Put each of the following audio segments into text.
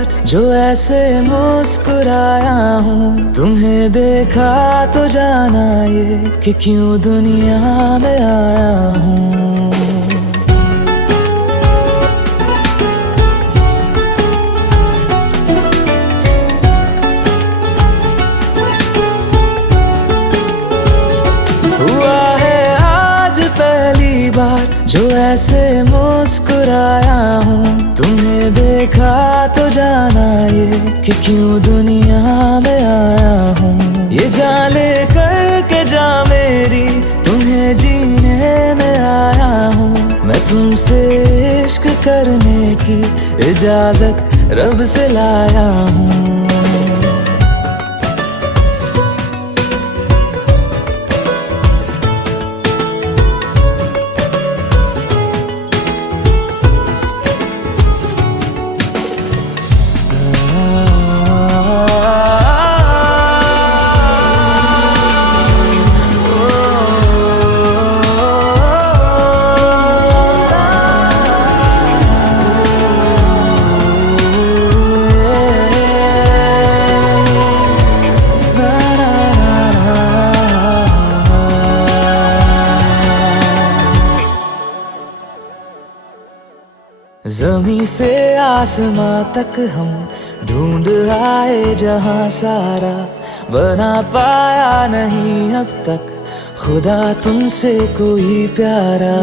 बार जो ऐसे मुस्कुराया हूँ, तुम्हें देखा तो जाना ये कि क्यों दुनिया में आया हूँ। हुआ है आज पहली बार जो ऐसे मुस्कुराया हूँ, तुम्हें देखा तो जाना ये कि क्यों दुनिया में आया हूँ। ये जान ले करके जा मेरी, तुम्हें जीने में आया हूँ। मैं तुमसे इश्क करने की इजाजत रब से लाया हूँ। ज़मीं से आसमां तक हम ढूंढ आए जहां सारा, बना पाया नहीं अब तक खुदा तुमसे कोई प्यारा।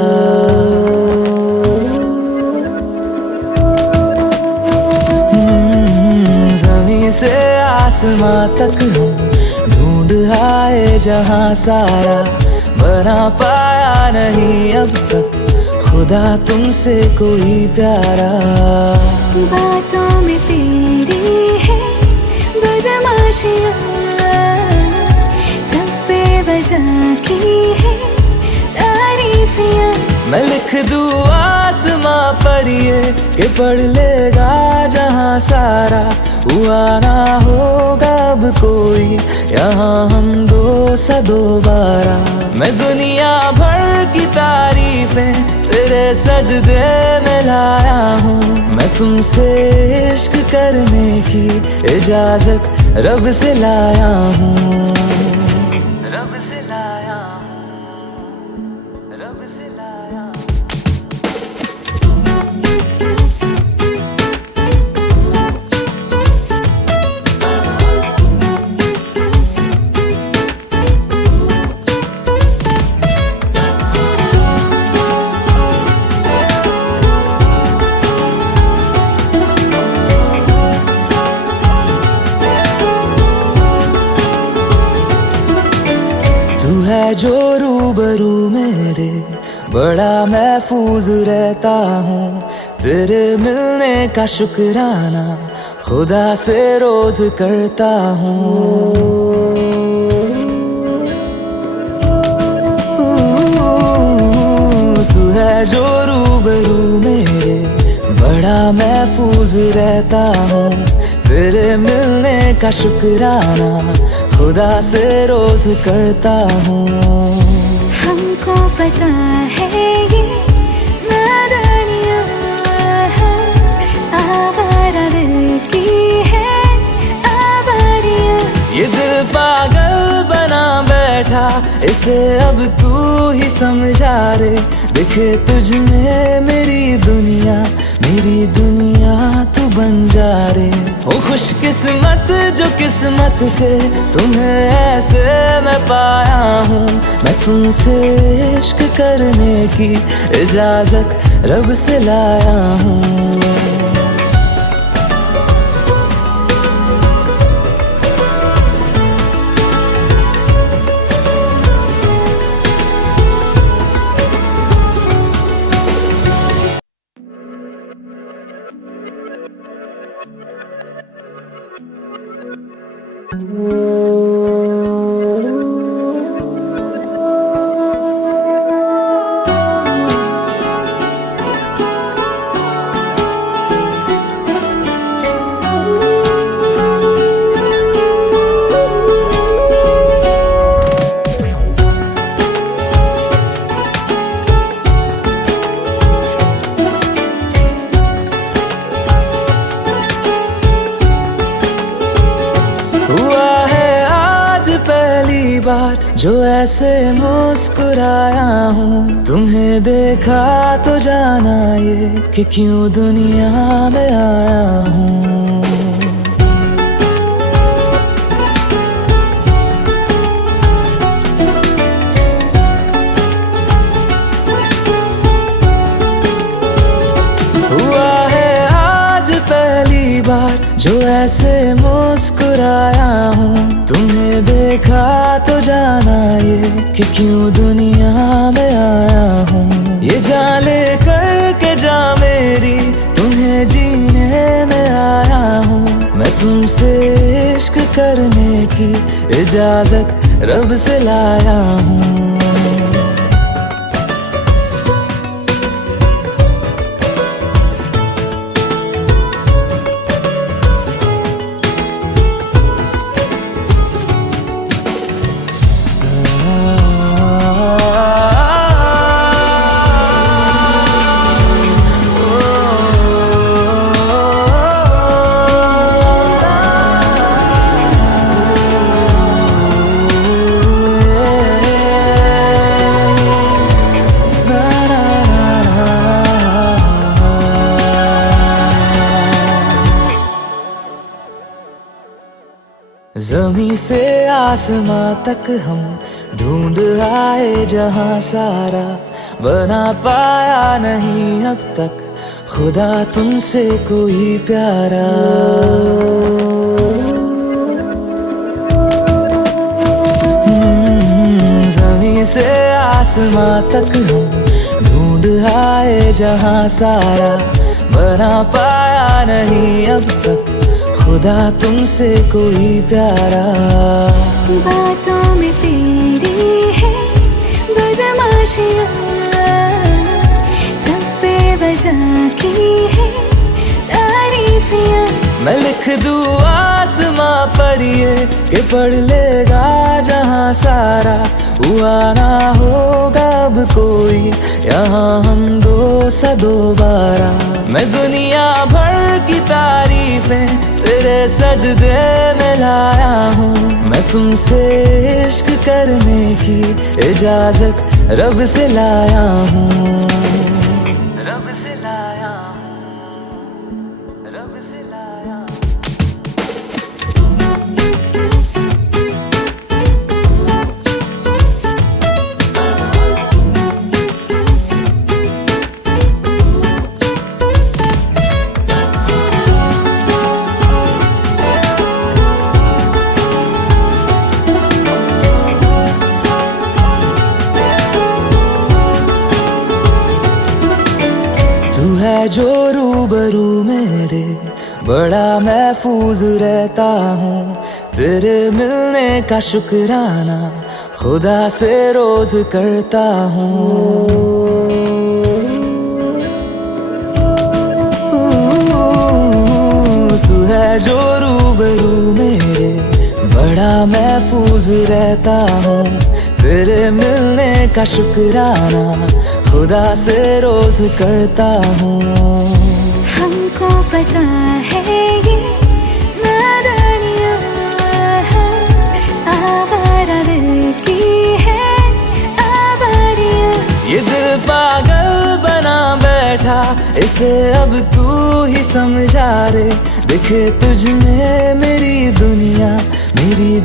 ज़मीं से आसमां तक हम ढूंढ आए जहां सारा, बना पाया नहीं अब तक खुदा तुमसे कोई प्यारा। बातों में तेरी है बदमाशियाँ, सब पे बजा की है तारीफियाँ। मैं लिख दूँ आसमां पर ये कि पढ़ लेगा जहां सारा, हुआ ना होगा अब कोई यहाँ हम दो सा दोबारा। मैं दुनिया भर की तारीफें तेरे सजदे में लाया हूँ। मैं तुमसे इश्क करने की इजाजत रब से लाया हूँ। रब से लाया हूँ, रब से लाया हूँ। तू है जो रूबरू मेरे, बड़ा महफूज रहता हूँ। तेरे मिलने का शुक्राना खुदा से रोज करता हूँ। तू है जो रूबरू मेरे, बड़ा महफूज रहता हूँ। तेरे मिलने का शुक्राना खुदा से रोज करता हूँ। हमको पता है ये नादानियाँ आवारा दिल की है आवारियाँ। ये दिल पागल बना बैठा, इसे अब तू ही समझा रे। दिखे तुझ में मेरी दुनिया तू बन जा रे। हो खुशकिस्मत जो किस्मत से तुम्हें ऐसे मैं पाया हूँ। मैं तुमसे इश्क करने की इजाजत रब से लाया हूँ। जो ऐसे मुस्कुराया हूँ। तुम्हें देखा तो जाना ये कि क्यों दुनिया में आया हूँ। हुआ है आज पहली बार जो ऐसे मुस्कुराया हूँ। तुम्हें देखा तो जाना ये कि क्यों दुनिया में आया हूँ। ये जान ले करके जा मेरी, तुम्हें जीने में आया हूँ। मैं तुमसे इश्क करने की इजाजत रब से लाया हूँ। ज़मीं से आसमां तक हम ढूंढ आए जहां सारा, बना पाया नहीं अब तक खुदा तुमसे कोई प्यारा। ज़मीं से आसमां तक हम ढूंढ आए जहां सारा, बना पाया नहीं अब तक खुदा तुमसे कोई प्यारा। बातों में तेरी है बदमाशियाँ, सब पे वजह की है तारीफियाँ। मैं लिख दूँ आसमां पर ये कि पढ़ लेगा जहां सारा, हुआ ना होगा अब कोई यहाँ हम दो सा दोबारा। मैं दुनिया भर की तारीफें तेरे सजदे में लाया हूँ। मैं तुमसे इश्क करने की इजाजत रब से लाया हूँ। रब से लाया हूँ, रब से लाया हूँ। तू है जो रूबरू मेरे, बड़ा महफूज रहता हूँ। तेरे मिलने का शुक्राना खुदा से रोज करता हूँ। तू है जो रूबरू मेरे, बड़ा महफूज रहता हूँ। तेरे मिलने का शुक्राना खुदा से रोज करता हूँ। हमको पता है ये नादानियाँ आवारा दिल की है आवारियाँ। ये दिल पागल बना बैठा, इसे अब तू ही समझा रे। दिखे तुझ में मेरी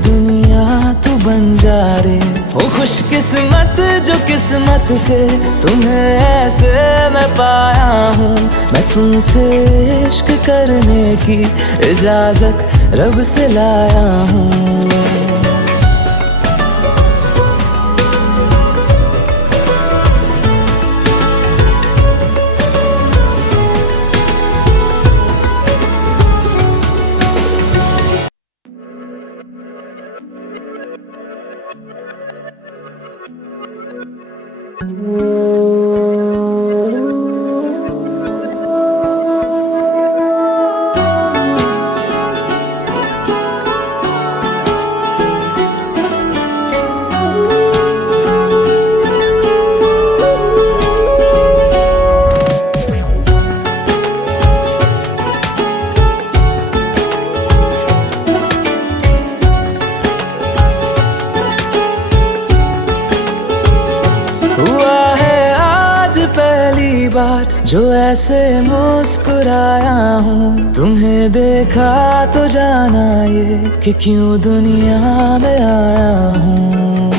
दुनिया तू बन जा रे। हो खुशकिस्मत जो किस्मत से तुम्हें ऐसे मैं पाया हूँ। मैं तुमसे इश्क करने की इजाजत रब से लाया हूँ। बार जो ऐसे मुस्कुराया हूँ, तुम्हें देखा तो जाना ये कि क्यों दुनिया में आया हूँ।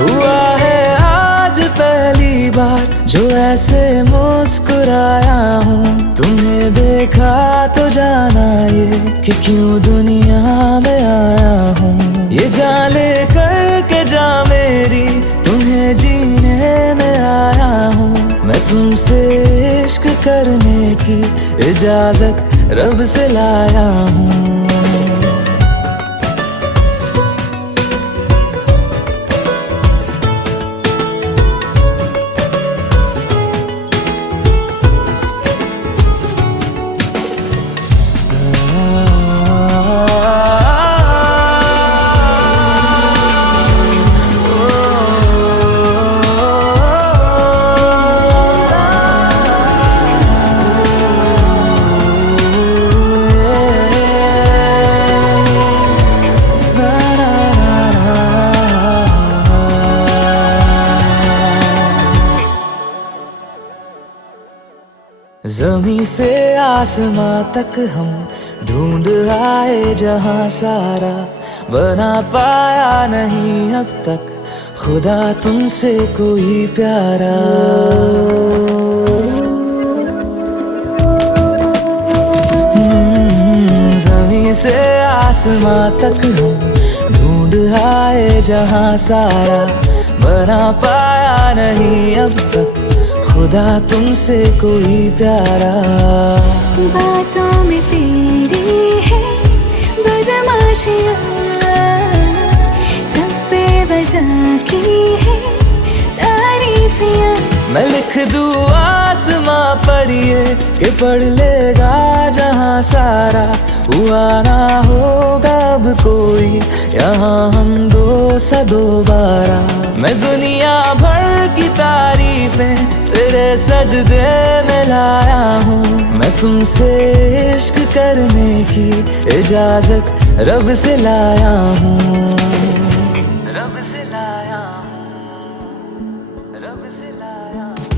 हुआ है आज पहली बार जो ऐसे मुस्कुराया हूँ, तुम्हें देखा तो जाना ये कि क्यों दुनिया में आया हूँ। ये जान ले करके जा मेरी, तुम्हें जीने में आया हूँ। मैं तुमसे इश्क करने की इजाजत रब से लाया हूँ। ज़मीं से आसमां तक हम ढूंढ आए जहां सारा, बना पाया नहीं अब तक खुदा तुमसे कोई प्यारा। ज़मीं से आसमां तक हम ढूंढ आए जहां सारा, बना पाया नहीं अब तक खुदा तुमसे कोई प्यारा। बातों में तेरी है बदमाशियाँ, सब पे वजह की है तारीफियाँ। मैं लिख दूँ आसमां पर ये कि पढ़ लेगा जहां सारा, हुआ ना होगा अब कोई यहाँ हम दो सा दोबारा। मैं दुनिया भर की तारीफें तेरे सजदे में लाया हूँ। मैं तुमसे इश्क करने की इजाजत रब से लाया हूँ। रब से लाया हूँ, रब से लाया हूँ।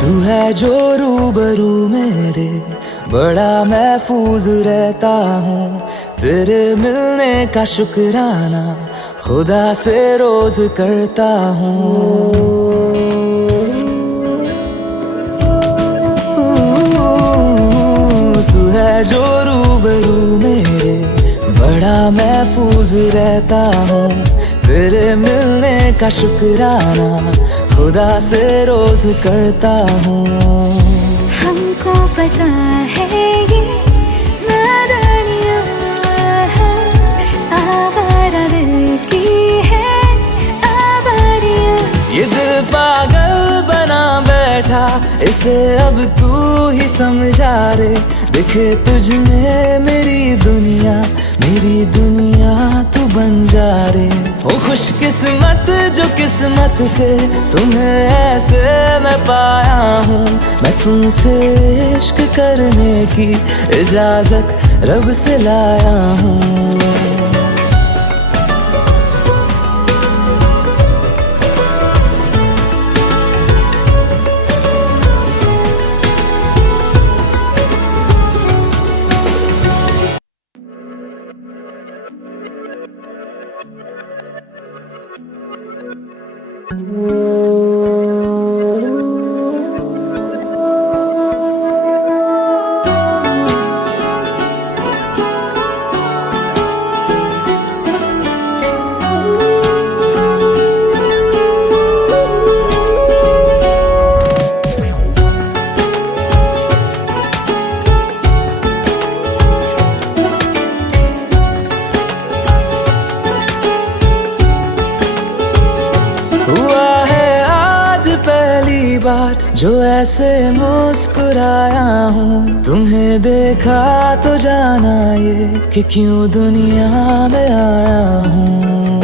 तू है जो रूबरू मेरे, बड़ा महफूज रहता हूँ। तेरे मिलने का शुक्राना खुदा से रोज करता हूँ। तू है जो रूबरू मेरे, बड़ा महफूज रहता हूँ। तेरे मिलने का शुक्राना खुदा से रोज करता हूँ। हमको पता है ये नादानियाँ है, आवारा दिल की है आवारियाँ। ये दिल पागल बना बैठा, इसे अब तू ही समझा रे। दिखे तुझ में मेरी दुनिया तू बन जा रे। हो खुशकिस्मत जो किस्मत से तुम्हें ऐसे मैं पाया हूँ। मैं तुमसे इश्क करने की इजाजत रब से लाया हूँ। बार जो ऐसे मुस्कुराया हूँ, तुम्हें देखा तो जाना ये कि क्यों दुनिया में आया हूँ।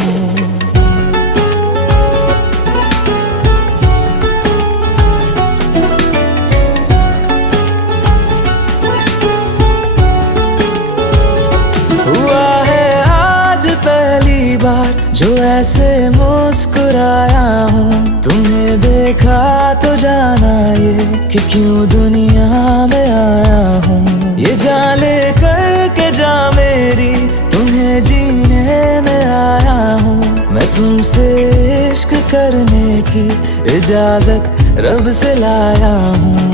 हुआ है आज पहली बार जो ऐसे मुस्कुराया हूँ, तुम्हें देखा तो जाना ये कि क्यों दुनिया में आया हूँ। ये जान ले करके जा मेरी, तुम्हें जीने में आया हूँ। मैं तुमसे इश्क करने की इजाजत रब से लाया हूँ।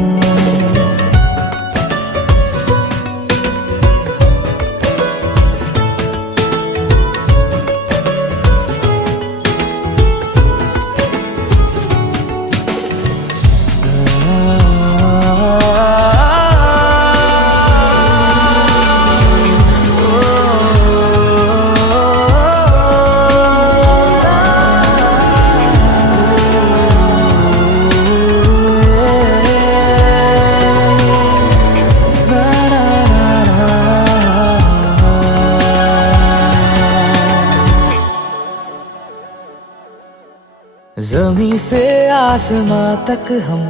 ज़मीं से आसमां तक हम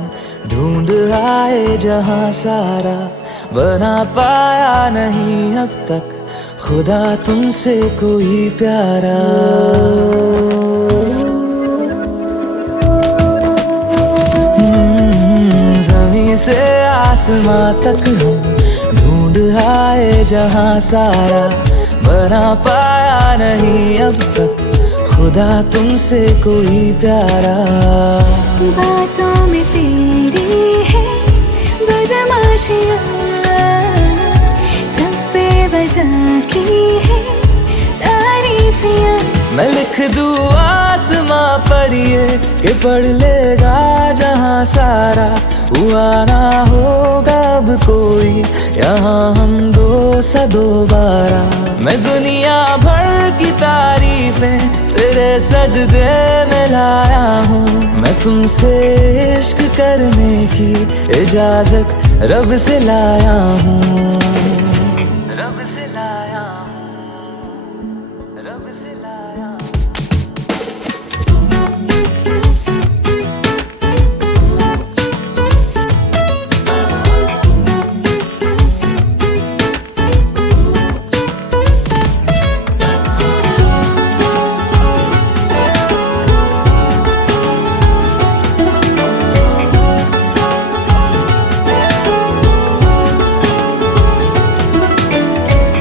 ढूंढ आए जहां सारा, बना पाया नहीं अब तक खुदा तुमसे कोई प्यारा। ज़मीं से आसमां तक हम ढूंढ आए जहां सारा, बना पाया नहीं अब तक खुदा तुमसे कोई प्यारा। बातों में तेरी है बदमाशियाँ, सब पे वजह की है तारीफियाँ। मैं लिख दूँ आसमां पर ये कि पढ़ लेगा जहां सारा, हुआ ना होगा अब कोई यहाँ हम दो सा दोबारा। मैं दुनिया भर की तारीफें तेरे सजदे में लाया हूँ। मैं तुमसे इश्क करने की इजाजत रब से लाया हूँ। रब से लाया हूँ, रब से लाया हूँ।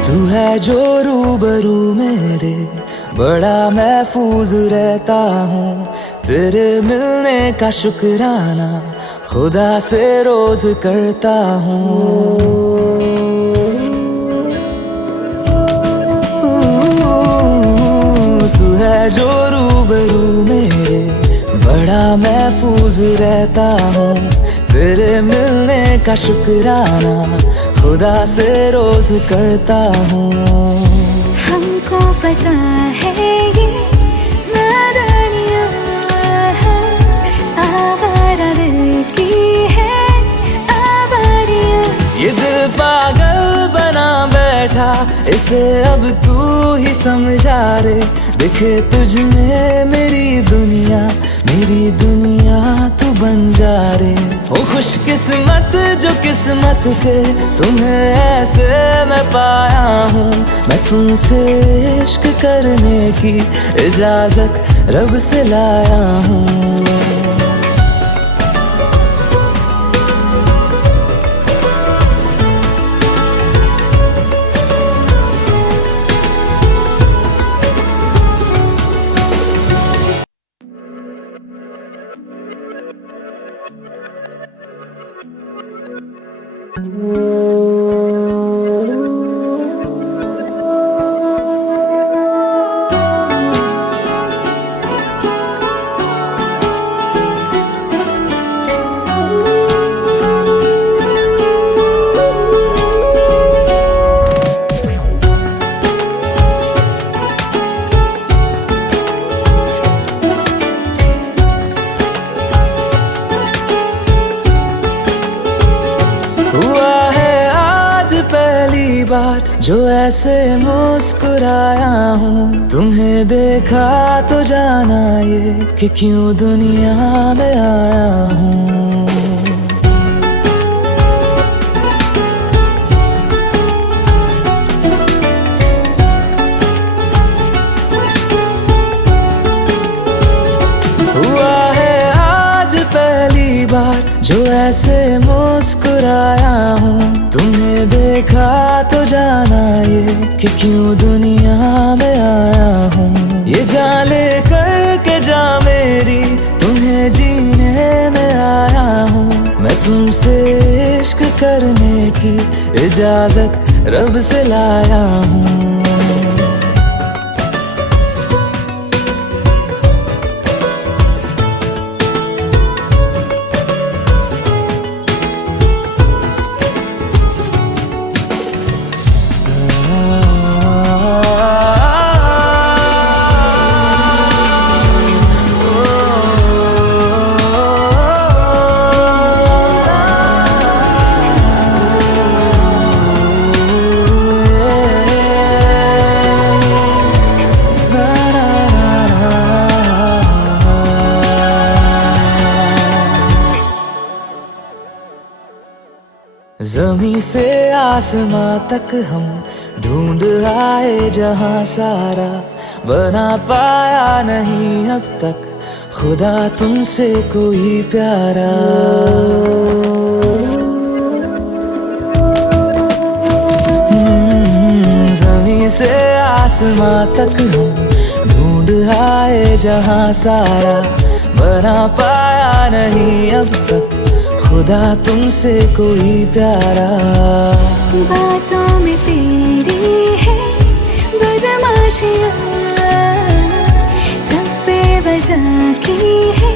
तू है जो रूबरू मेरे, बड़ा महफूज रहता हूँ। तेरे मिलने का शुक्राना खुदा से रोज करता हूँ। तू है जो रूबरू मेरे, बड़ा महफूज रहता हूँ। तेरे मिलने का शुक्राना खुदा से रोज करता हूँ। हमको पता है ये नादानियाँ हैं, आवारा दिल की है आवारियाँ। ये दिल पागल बना बैठा, इसे अब तू ही समझा रे। दिखे तुझ में मेरी दुनिया तू बन जा रे। ओ खुशकिस्मत जो किस्मत से तुम्हें ऐसे मैं पाया हूँ। मैं तुमसे इश्क करने की इजाजत रब से लाया हूँ। जो ऐसे मुस्कुराया हूँ। तुम्हें देखा तो जाना ये कि क्यों दुनिया में आया हूँ। हुआ है आज पहली बार जो ऐसे मुस्कुराया हूँ। तुम्हें देखा तो जाना ये कि क्यों दुनिया में आया हूँ। ये जान ले करके जा मेरी तुम्हें जीने में आया हूँ। मैं तुमसे इश्क करने की इजाजत रब से लाया हूँ। ज़मीं से आसमां तक हम ढूंढ आए जहां सारा, बना पाया नहीं अब तक खुदा तुमसे कोई प्यारा। ज़मीं से आसमां तक हम ढूंढ आए जहां सारा, बना पाया नहीं अब तक खुदा तुमसे कोई प्यारा। बातों में तेरी है बदमाशियाँ, सब पे वजह की है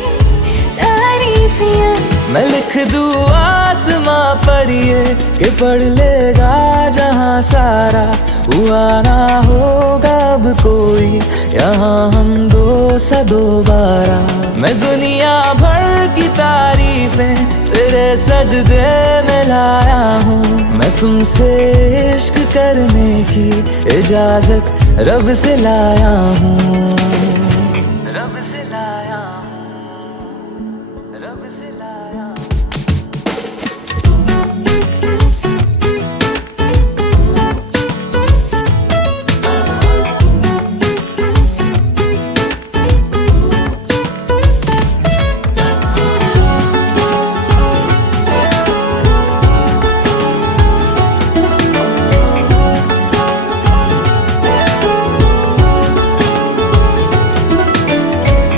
तारीफियाँ। मैं लिख दूँ आसमां पर ये कि पढ़ लेगा जहां सारा, हुआ ना होगा अब कोई यहाँ हम दो सा दोबारा। मैं दुनिया भर की तारीफें तेरे सजदे में लाया हूँ। मैं तुमसे इश्क करने की इजाजत रब से लाया हूँ। रब से लाया हूँ, रब से लाया हूँ।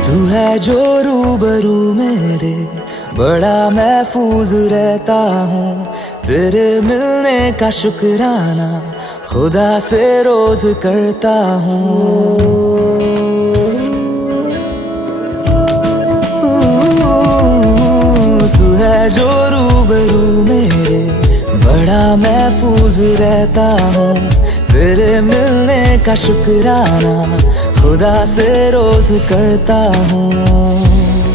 तू है जो रूबरू मेरे, बड़ा महफूज रहता हूँ। तेरे मिलने का शुक्राना खुदा से रोज करता हूँ। तू है जो रूबरू मेरे, बड़ा महफूज रहता हूँ। तेरे मिलने का शुक्राना खुदा से रोज करता हूँ।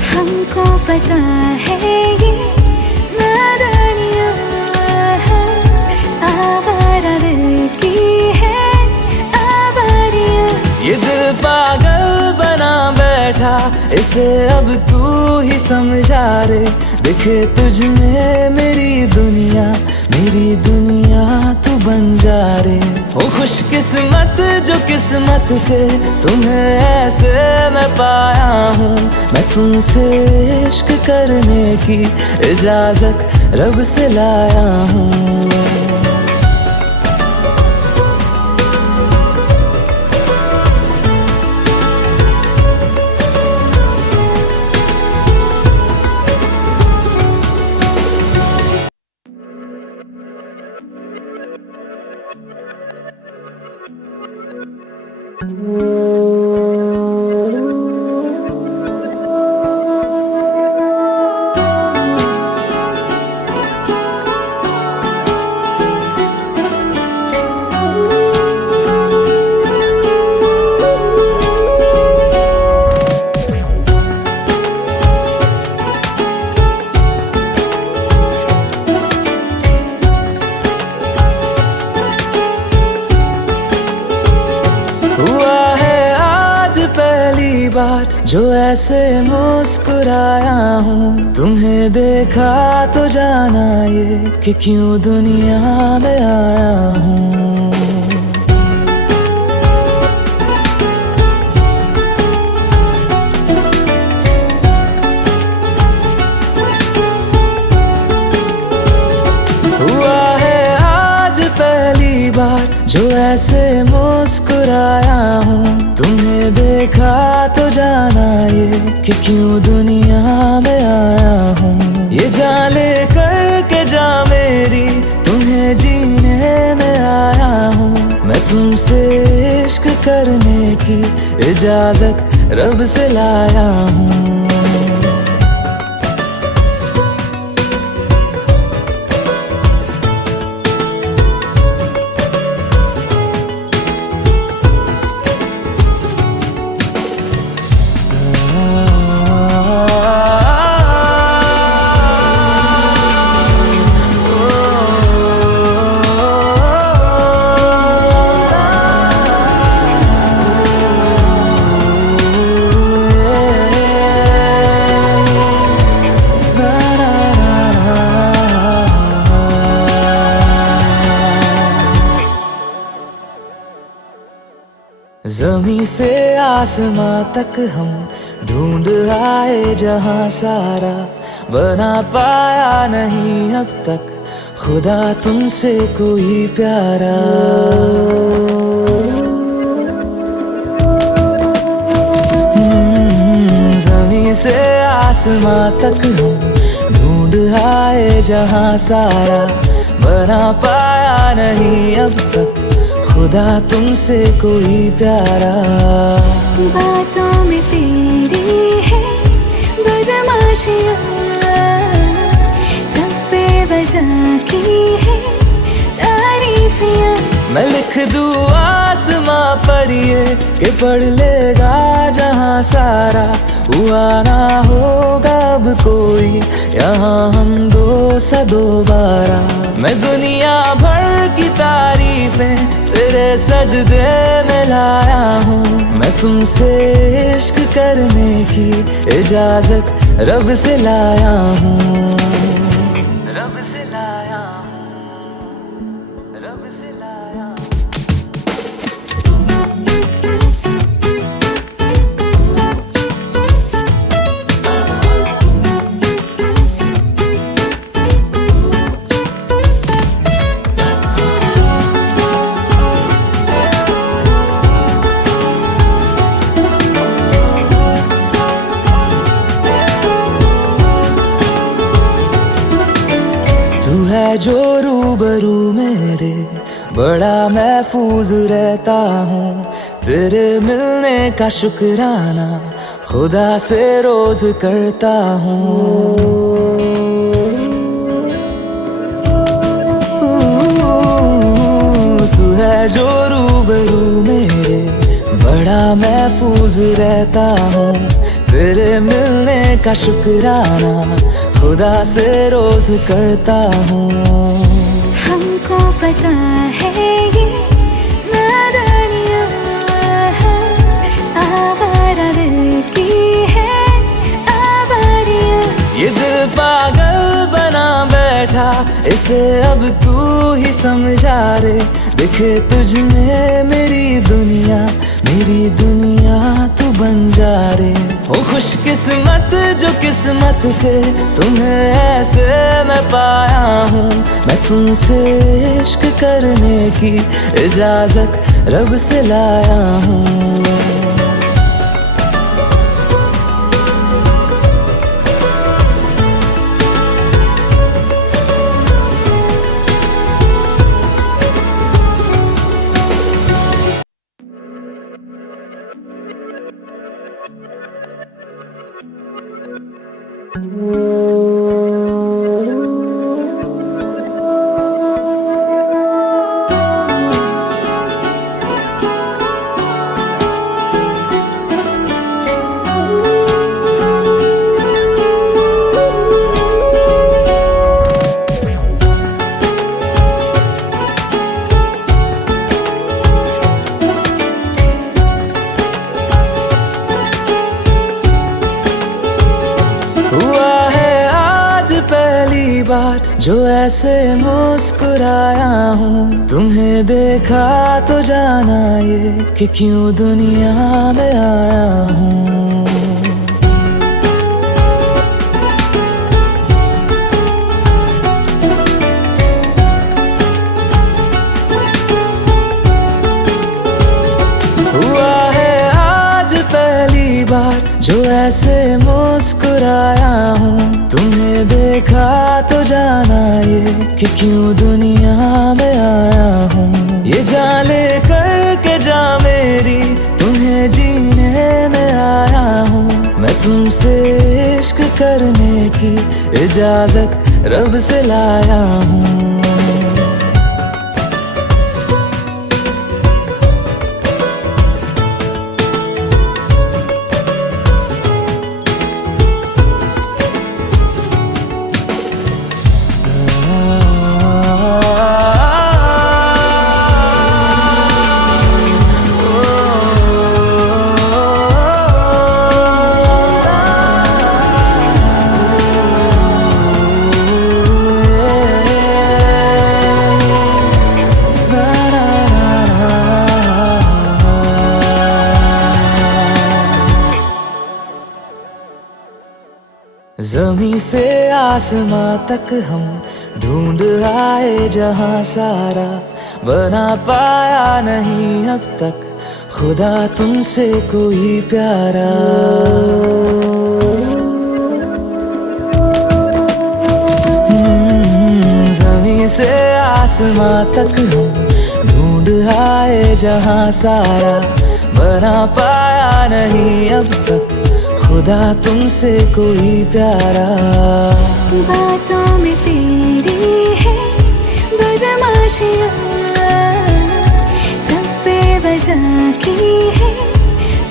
हमको पता है ये नादानियाँ है, आवारा दिल की है आवारियाँ। ये दिल पागल बना बैठा, इसे अब तू ही समझा रे। दिखे तुझ में मेरी दुनिया तू बन जा रे। ओ खुशकिस्मत जो किस्मत से तुम्हें ऐसे मैं पाया हूँ। मैं तुमसे इश्क करने की इजाजत रब से लाया हूँ। बार जो ऐसे मुस्कुराया हूँ, तुम्हें देखा तो जाना ये कि क्यों दुनिया में आया हूँ। हुआ है आज पहली बार जो ऐसे मुस्कुराया हूँ, तुम्हें देखा तो जाना ये कि क्यों दुनिया में आया हूँ। ये जान ले करके जा मेरी, तुम्हें जीने में आया हूँ। मैं तुमसे इश्क करने की इजाजत रब से लाया हूँ। ज़मीं से आसमां तक हम ढूंढ आए जहां सारा, बना पाया नहीं अब तक खुदा तुमसे कोई प्यारा। ज़मीं से आसमां तक हम ढूंढ आए जहां सारा, बना पाया नहीं अब तक खुदा तुमसे कोई प्यारा। बातों में तेरी है बदमाशियाँ, सब पे बजा की है तारीफियाँ। मैं लिख दूँ आसमां पर ये कि पढ़ लेगा जहां सारा, हुआ ना होगा अब कोई यहाँ हम दो सा दोबारा। मैं दुनिया भर की तारीफें तेरे सजदे में लाया हूँ। मैं तुमसे इश्क करने की इजाजत रब से लाया हूँ। रब से लाया हूँ, रब से लाया हूँ। तू है जो रूबरू मेरे, बड़ा महफूज रहता हूँ। तेरे मिलने का शुक्राना खुदा से रोज करता हूँ। तू है जो रूबरू मेरे, बड़ा महफूज रहता हूँ। तेरे मिलने का शुक्राना खुदा से रोज करता हूँ। हमको पता है ये नादानियाँ है, आवारा दिल की है आवारियाँ। ये दिल पागल बना बैठा, इसे अब तू ही समझा रे। दिखे तुझ में मेरी दुनिया तू बन जा रे। हो खुशकिस्मत जो किस्मत से तुम्हें ऐसे मैं पाया हूँ। मैं तुमसे इश्क करने की इजाजत रब से लाया हूँ। जो ऐसे मुस्कुराया हूँ। तुम्हें देखा तो जाना ये कि क्यों दुनिया में आया हूँ। हुआ है आज पहली बार जो ऐसे मुस्कुराया हूँ। तुम्हें देखा तो जाना ये कि क्यों दुनिया में आया हूँ। ये जान ले करके जा मेरी, तुम्हें जीने में आया हूँ। मैं तुमसे इश्क करने की इजाजत रब से लाया हूँ। ज़मीं से आसमां तक हम ढूंढ आए जहां सारा, बना पाया नहीं अब तक खुदा तुमसे कोई प्यारा। ज़मीं से आसमां तक हम ढूंढ आए जहां सारा, बना पाया नहीं अब तक खुदा तुमसे कोई प्यारा। बातों में तेरी है बदमाशियाँ, सब पे वजह की है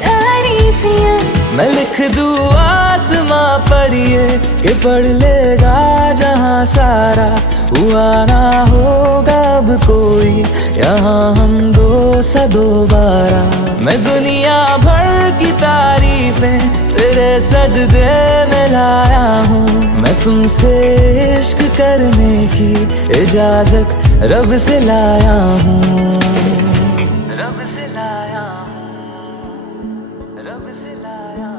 तारीफियाँ। मैं लिख दूँ आसमां पर ये कि पढ़ लेगा जहां सारा, हुआ ना होगा अब कोई यहाँ हम दो सा दोबारा। मैं दुनिया भर की तारीफें तेरे सजदे में लाया हूँ। मैं तुमसे इश्क करने की इजाजत रब से लाया हूँ। रब से लाया हूँ, रब से लाया हूँ।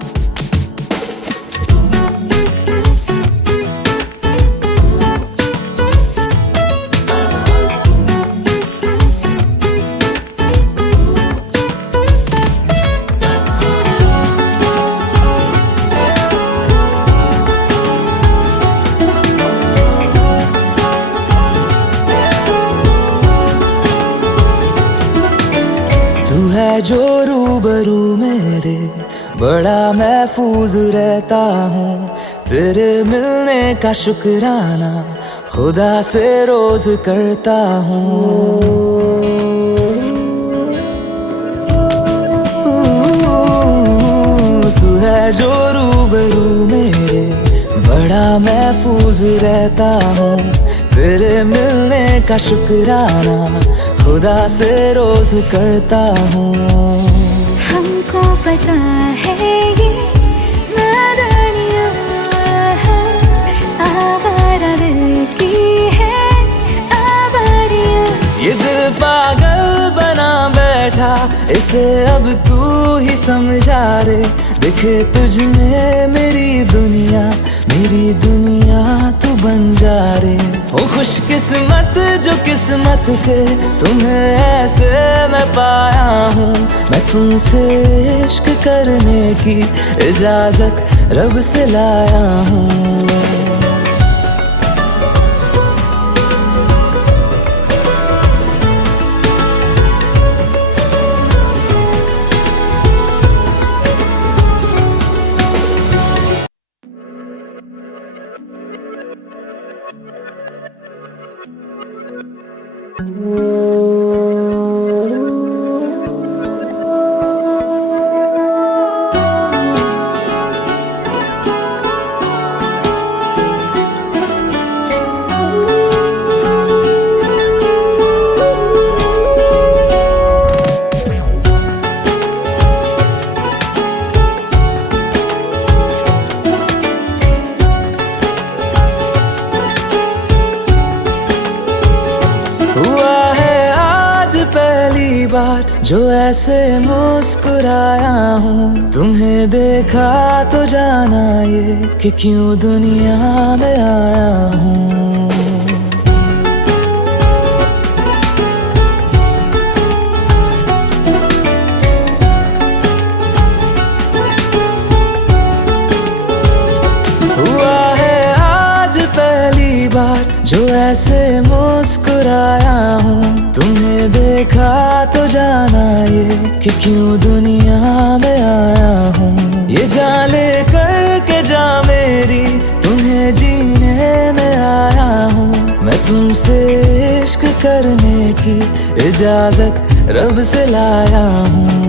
तू है जो रूबरू मेरे, बड़ा महफूज रहता हूँ। तेरे मिलने का शुक्राना खुदा से रोज करता हूँ। तू है जो रूबरू मेरे, बड़ा महफूज रहता हूँ। तेरे मिलने का शुक्राना खुदा से रोज करता हूँ। हमको पता है ये नादानियाँ आवारा दिल की है आवारियाँ। ये दिल पागल बना बैठा, इसे अब तू ही समझा रे। दिखे तुझ में मेरी दुनिया तू बन जा रे। हो खुशकिस्मत जो किस्मत से तुम्हें ऐसे मैं पाया हूँ। मैं तुमसे इश्क करने की इजाजत रब से लाया हूँ। पहली बार जो ऐसे मुस्कुराया हूँ, तुम्हें देखा तो जाना ये कि क्यों दुनिया में आया हूँ। हुआ है आज पहली बार जो ऐसे मुस्कुराया हूँ, तुम्हें देखा तो जाना ये कि क्यों दुनिया में आया हूँ। ये जान ले करके जा मेरी, तुम्हें जीने में आया हूँ। मैं तुमसे इश्क करने की इजाजत रब से लाया हूँ।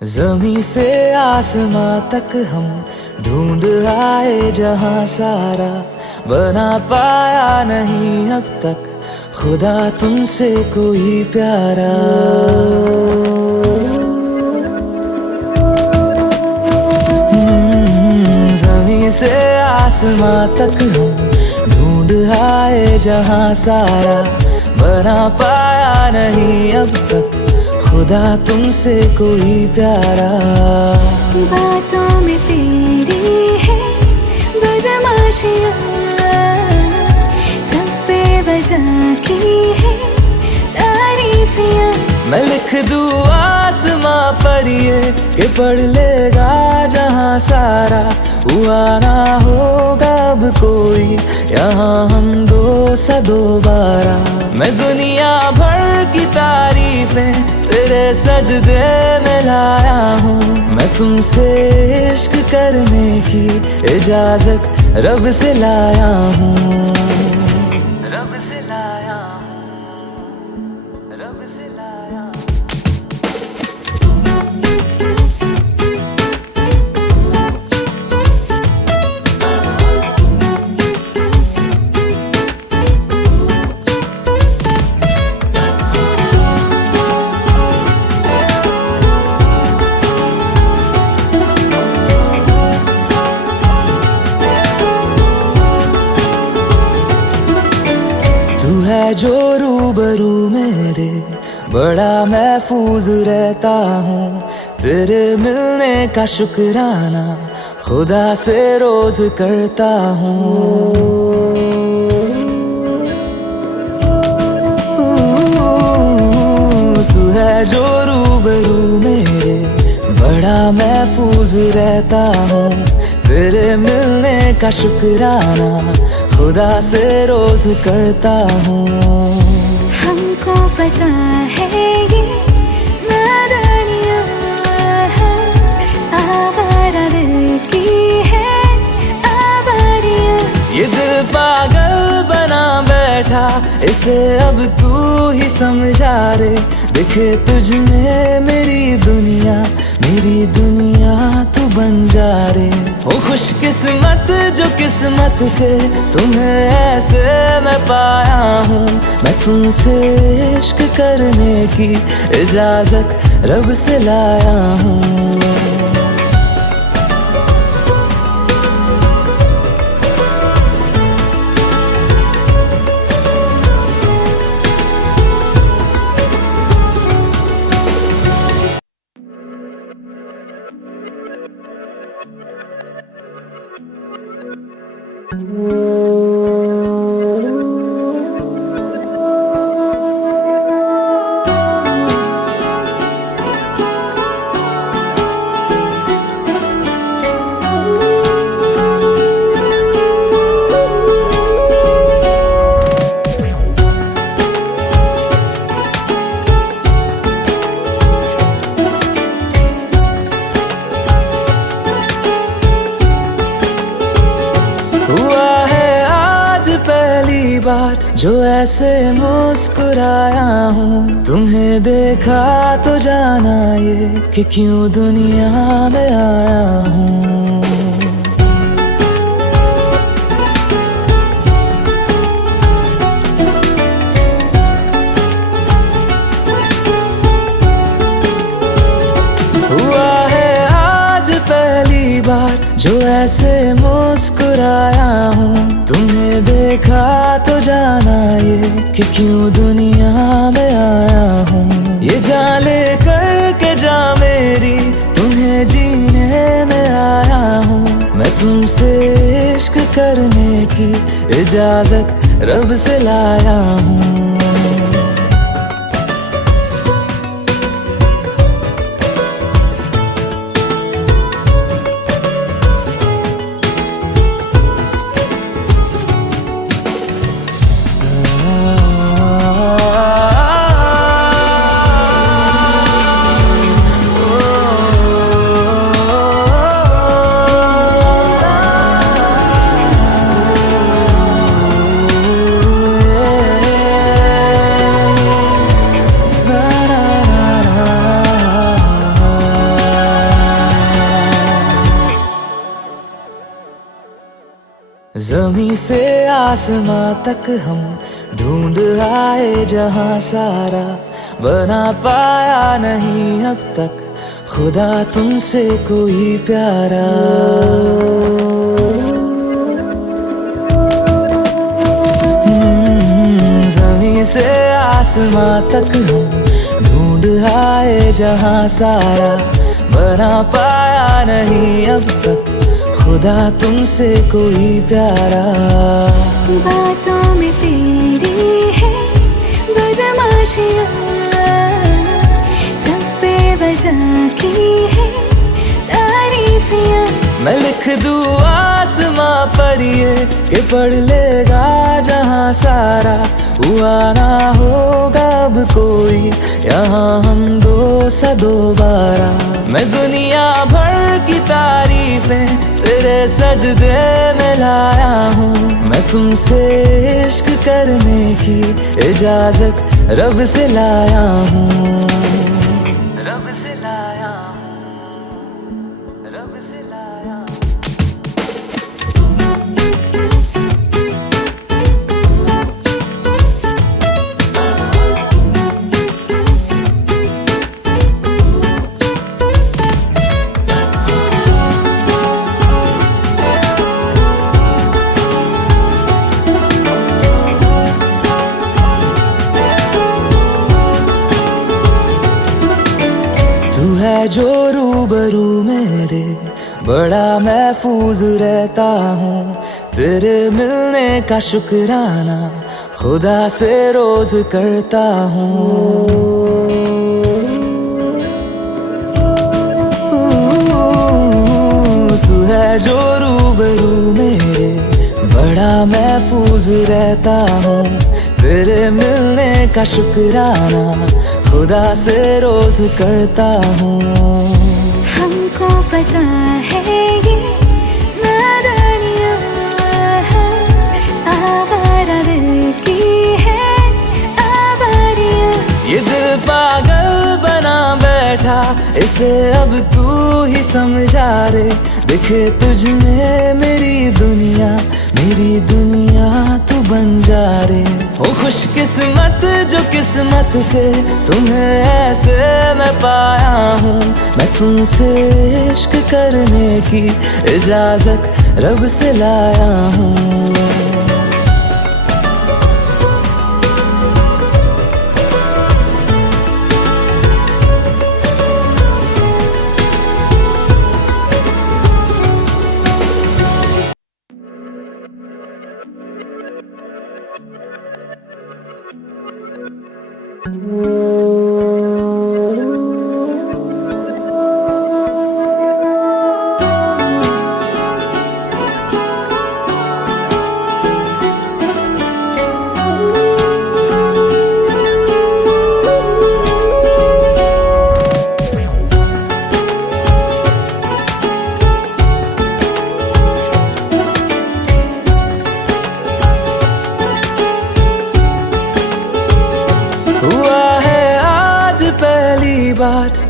ज़मीं से आसमां तक हम ढूंढ आए जहां सारा, बना पाया नहीं अब तक खुदा तुमसे कोई प्यारा। ज़मीं से आसमां तक हम ढूंढ आए जहां सारा, बना पाया नहीं अब तक खुदा तुमसे कोई प्यारा। बातों में तेरी है बदमाशियाँ, सब पे वजह की है तारीफियाँ। मैं लिख दूँ आसमां पर ये कि पढ़ लेगा जहां सारा, हुआ ना होगा अब कोई यहाँ हम दो सा दोबारा। मैं दुनिया भर की तारीफें तेरे सजदे में लाया हूँ। मैं तुमसे इश्क करने की इजाजत रब से लाया हूँ। रब से लाया हूँ, रब से लाया हूँ। तू है जो रूबरू मेरे, बड़ा महफूज रहता हूँ। तेरे मिलने का शुक्राना खुदा से रोज करता हूँ। तू है जो रूबरू मेरे, बड़ा महफूज रहता हूँ। तेरे मिलने का शुक्राना खुदा से रोज करता हूँ। हमको पता है ये नादानियाँ आवारा दिल की है आवारियाँ। ये दिल पागल बना बैठा, इसे अब तू ही समझा रे। दिखे तुझ में मेरी दुनिया तू बन जा रे। ओ खुशकिस्मत जो किस्मत से तुम्हें ऐसे मैं पाया हूँ। मैं तुमसे इश्क करने की इजाजत रब से लाया हूँ। बार जो ऐसे मुस्कुराया हूँ, तुम्हें देखा तो जाना ये कि क्यों दुनिया में आया हूँ। हुआ है आज पहली बार जो ऐसे मुस्कुराया हूँ, तुम्हें देखा तो जाना ये कि क्यों दुनिया में आया हूँ। ये जान ले करके जा मेरी, तुम्हें जीने में आया हूँ। मैं तुमसे इश्क करने की इजाजत रब से लाया हूँ। ज़मीं से आसमां तक हम ढूंढ आए जहां सारा, बना पाया नहीं अब तक खुदा तुमसे कोई प्यारा। ज़मीं से आसमां तक हम ढूंढ आए जहां सारा, बना पाया नहीं अब तक खुदा तुमसे कोई प्यारा। बातों में तेरी है बदमाशियाँ, सब पे बजा की है तारीफियाँ। मैं लिख दूँ आसमां पर ये कि पढ़ लेगा जहां सारा, हुआ ना होगा अब कोई यहाँ हम दो सा दोबारा। मैं दुनिया भर की तारीफें तेरे सजदे में लाया हूँ। मैं तुमसे इश्क करने की इजाजत रब से लाया हूँ। रब से लाया हूँ, रब से लाया हूँ। तू है जो रूबरू मेरे, बड़ा महफूज रहता हूँ। तेरे मिलने का शुक्राना खुदा से रोज करता हूँ। तू है जो रूबरू मेरे, बड़ा महफूज रहता हूँ। तेरे मिलने का शुक्राना खुदा से रोज करता हूँ। हमको पता है ये नादानियाँ आवारा दिल की है आवारियाँ। ये दिल पागल बना बैठा, इसे अब तू ही समझा रे। दिखे तुझ में मेरी दुनिया तू बन जा रे। ओ खुशकिस्मत जो किस्मत से तुम्हें ऐसे मैं पाया हूँ। मैं तुमसे इश्क करने की इजाजत रब से लाया हूँ।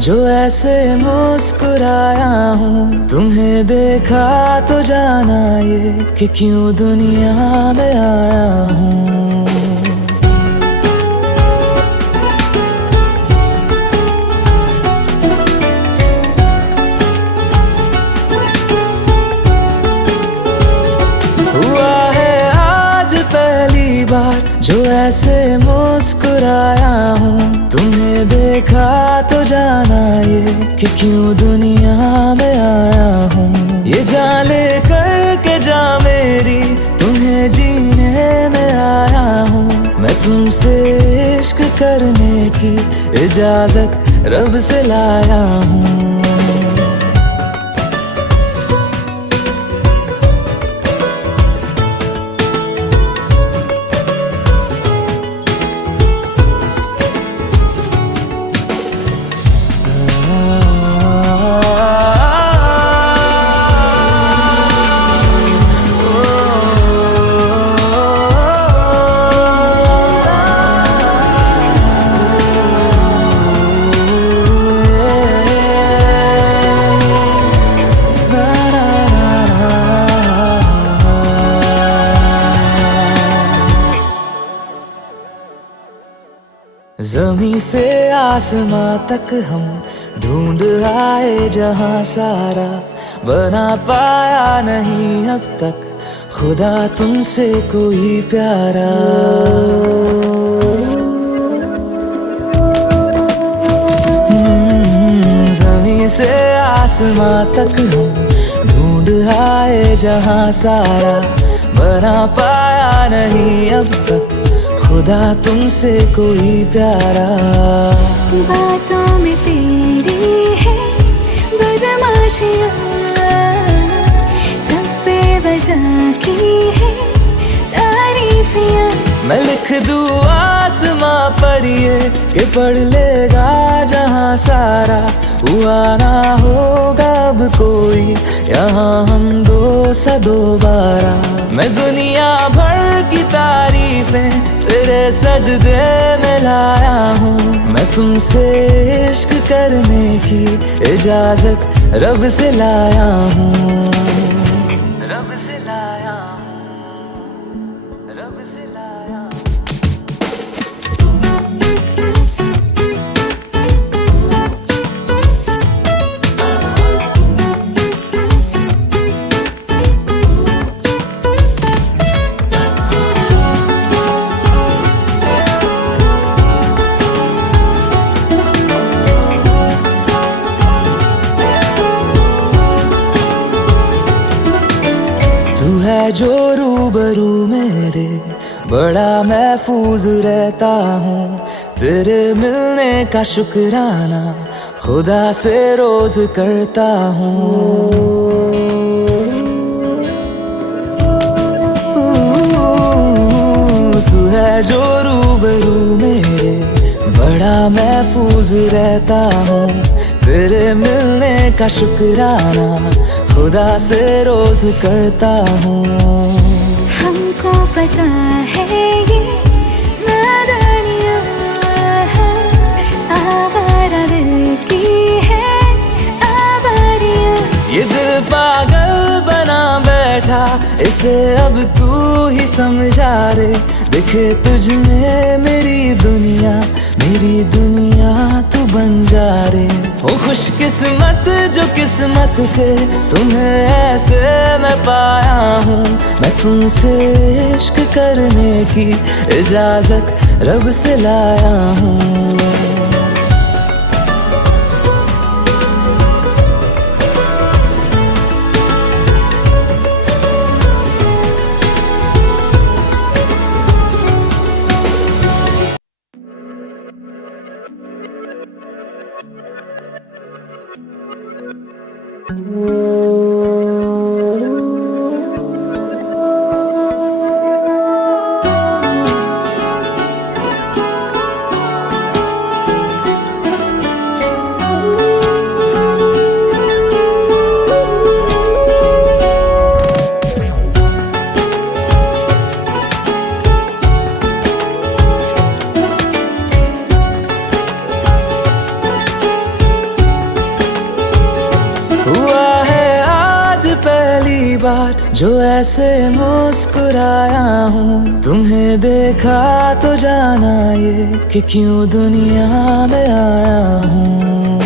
जो ऐसे मुस्कुराया हूँ। तुम्हें देखा तो जाना ये कि क्यों दुनिया में आया हूँ। हुआ है आज पहली बार जो ऐसे मुस्कुराया हूँ। तुम्हें देखा तो जाना ये कि क्यों दुनिया में आया हूँ। ये जान ले करके जा मेरी तुम्हें जीने में आया हूँ। मैं तुमसे इश्क करने की इजाजत रब से लाया हूँ। ज़मीं से आसमां तक हम ढूंढ आए जहां सारा, बना पाया नहीं अब तक खुदा तुमसे कोई प्यारा। ज़मीं से आसमां तक हम ढूंढ आए जहां सारा, बना पाया नहीं अब तक खुदा तुमसे कोई प्यारा। बातों में तेरी है बदमाशियाँ, सब बेवजह की है तारीफियाँ। मैं लिख दूँ आसमां पर ये कि पढ़ लेगा जहां सारा, हुआ ना होगा अब कोई यहाँ हम दो सा दोबारा। मैं दुनिया भर की तारीफें तेरे सजदे में लाया हूँ। मैं तुमसे इश्क करने की इजाजत रब से लाया हूँ। रब से लाया हूँ, रब से लाया हूँ। तू है जो रूबरू मेरे, बड़ा महफूज रहता हूँ। तेरे मिलने का शुक्राना खुदा से रोज करता हूँ। तू है जो रूबरू मेरे, बड़ा महफूज रहता हूँ। तेरे मिलने का शुक्राना खुदा से रोज करता हूँ। हमको पता है ये नादानियाँ आवारा दिल की है आवारियाँ। ये दिल पागल बना बैठा, इसे अब तू ही समझा रे। दिखे तुझ में मेरी दुनिया तू बन जा रे। हो खुशकिस्मत जो किस्मत से तुम्हें ऐसे मैं पाया हूँ। मैं तुमसे इश्क करने की इजाजत रब से लाया हूँ। बार जो ऐसे मुस्कुराया हूँ, तुम्हें देखा तो जाना ये कि क्यों दुनिया में आया हूँ।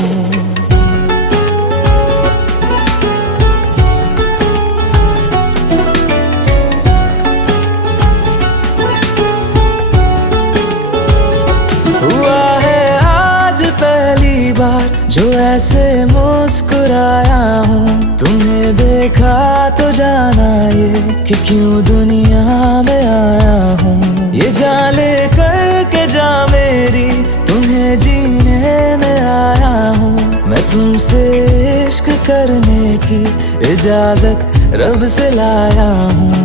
हुआ है आज पहली बार जो ऐसे मुस्कुराया हूँ, तुम्हें देखा तो जाना ये कि क्यों दुनिया में आया हूँ। ये जान ले करके जा मेरी, तुम्हें जीने में आया हूँ। मैं तुमसे इश्क करने की इजाजत रब से लाया हूँ।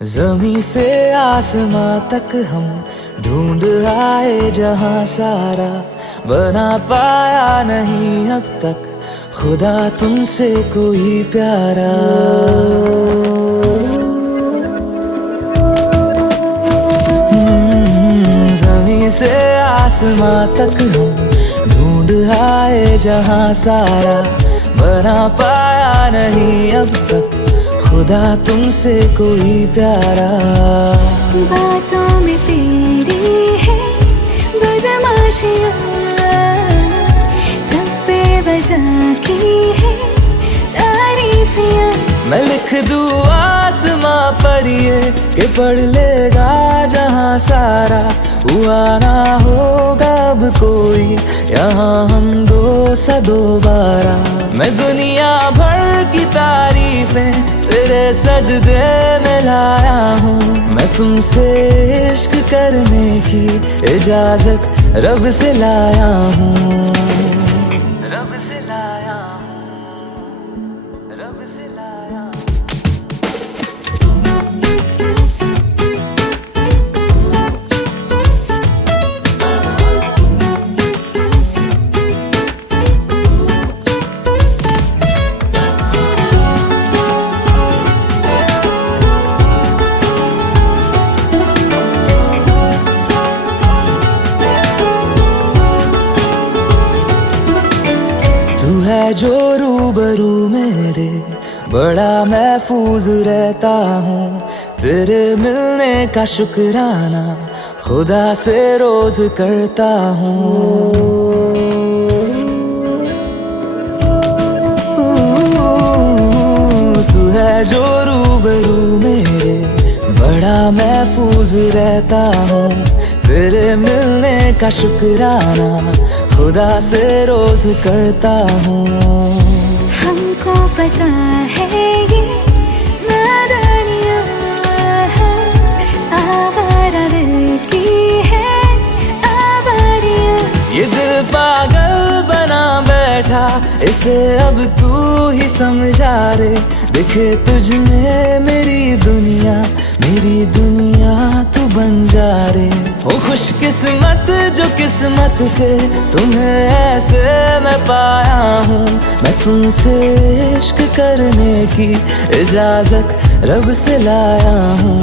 ज़मीं से आसमां तक हम ढूंढ आए जहां सारा, बना पाया नहीं अब तक खुदा तुमसे कोई प्यारा। ज़मीं से आसमां तक हम ढूंढ आए जहां सारा, बना पाया नहीं अब तक खुदा तुमसे कोई प्यारा। बातों में तेरी है बदमाशियाँ, सब पे बजा की है तारीफियाँ। मैं लिख दूँ आसमां पर ये कि पढ़ लेगा जहां सारा, हुआ ना होगा अब कोई यहाँ हम दो सा दोबारा। मैं दुनिया भर की तारीफें तेरे सजदे में लाया हूँ। मैं तुमसे इश्क करने की इजाजत रब से लाया हूँ। रब से लाया हूँ, रब से लाया हूँ। तू है जो रूबरू मेरे, बड़ा महफूज रहता हूँ। तेरे मिलने का शुक्राना खुदा से रोज करता हूँ। तू है जो रूबरू मेरे, बड़ा महफूज रहता हूँ। तेरे मिलने का शुक्राना खुदा से रोज करता हूँ। हमको पता है ये नादानियाँ है, आवारा दिल की है आवारियाँ। ये दिल पागल बना बैठा, इसे अब तू ही समझा रे। दिखे तुझ में मेरी दुनिया तू बन जा रे। हो खुशकिस्मत जो किस्मत से तुम्हें ऐसे मैं पाया हूँ। मैं तुमसे इश्क करने की इजाजत रब से लाया हूँ।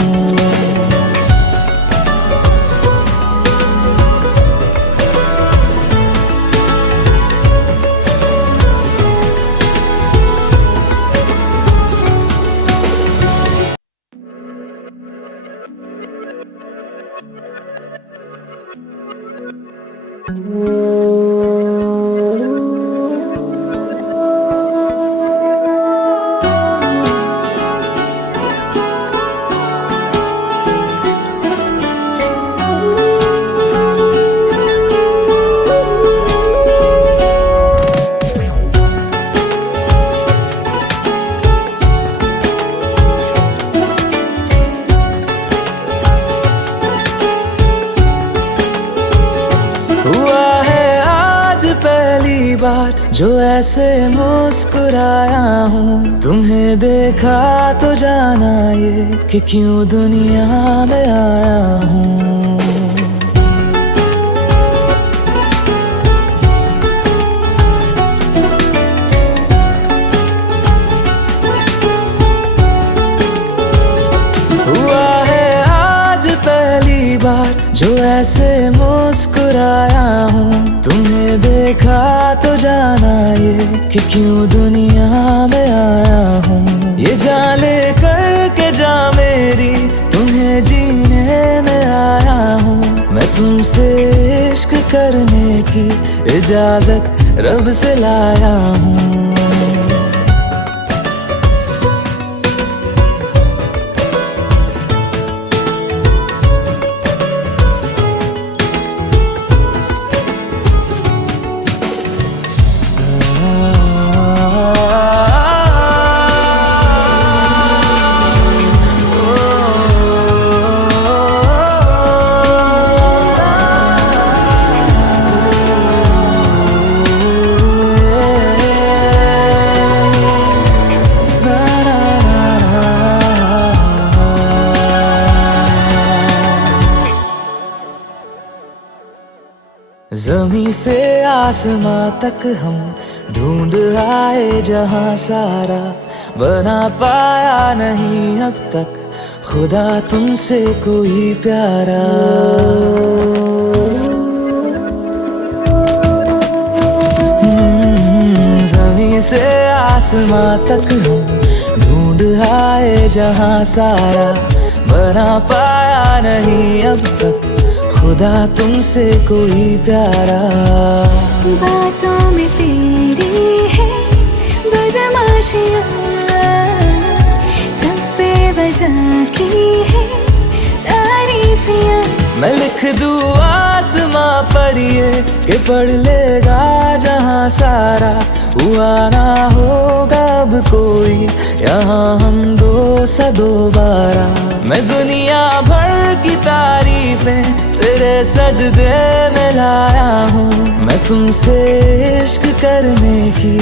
बार जो ऐसे मुस्कुराया हूँ, तुम्हें देखा तो जाना ये कि क्यों दुनिया में आया हूँ। हुआ है आज पहली बार जो ऐसे मुस्कुराया हूँ, तुम्हें देखा तो जाना ये कि क्यों दुनिया में आया हूँ। ये जान ले करके जा मेरी, तुम्हें जीने में आया हूँ। मैं तुमसे इश्क करने की इजाजत रब से लाया हूँ। ज़मीं से आसमां तक हम ढूंढ आए जहां सारा, बना पाया नहीं अब तक खुदा तुमसे कोई प्यारा। ज़मीं से आसमां तक हम ढूंढ आए जहां सारा, बना पाया नहीं अब तक खुदा तुमसे कोई प्यारा। बातों में तेरी है बदमाशियाँ, सब पे वजह की है तारीफियाँ। मैं लिख दूँ आसमां पर ये कि पढ़ लेगा जहां सारा, हुआ ना होगा अब कोई यहाँ हम दो सा दोबारा। मैं दुनिया भर की तारीफें तेरे सजदे में लाया हूँ। मैं तुमसे इश्क करने की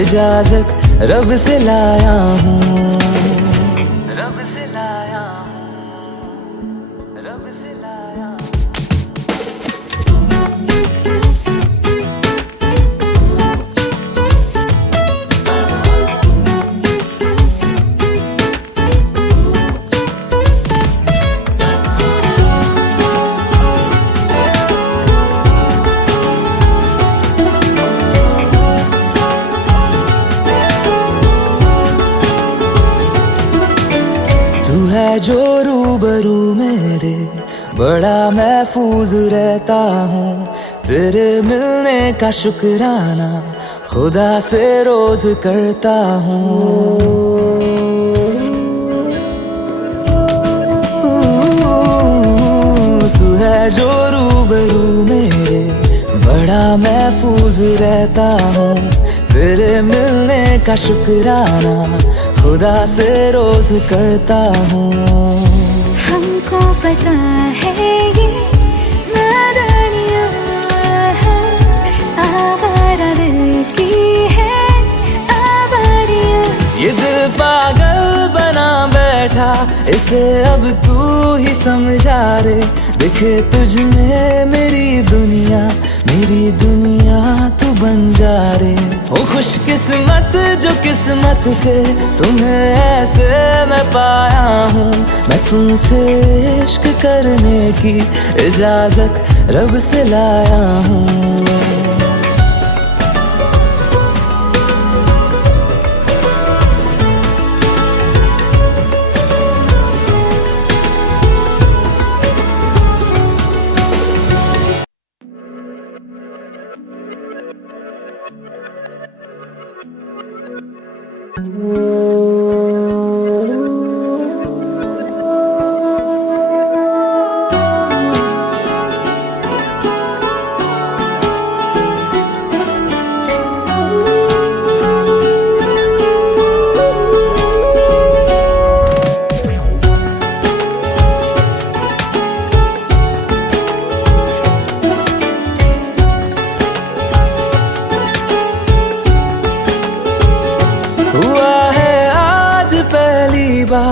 इजाजत रब से लाया हूँ। रब से लाया हूँ, रब से लाया हूँ। तू है जो रूबरू मेरे, बड़ा महफूज रहता हूँ। तेरे मिलने का शुक्राना खुदा से रोज करता हूँ। तू है जो रूबरू मेरे, बड़ा महफूज रहता हूँ। तेरे मिलने का शुक्राना खुदा से रोज करता हूँ। हमको पता है ये नादानियाँ हैं, आवारा दिल की है आवारियाँ। ये दिल पागल बना बैठा, इसे अब तू ही समझा रे। दिखे तुझ में मेरी दुनिया तू बन जा रे। ओ खुशकिस्मत जो किस्मत से तुम्हें ऐसे मैं पाया हूँ। मैं तुमसे इश्क करने की इजाजत रब से लाया हूँ।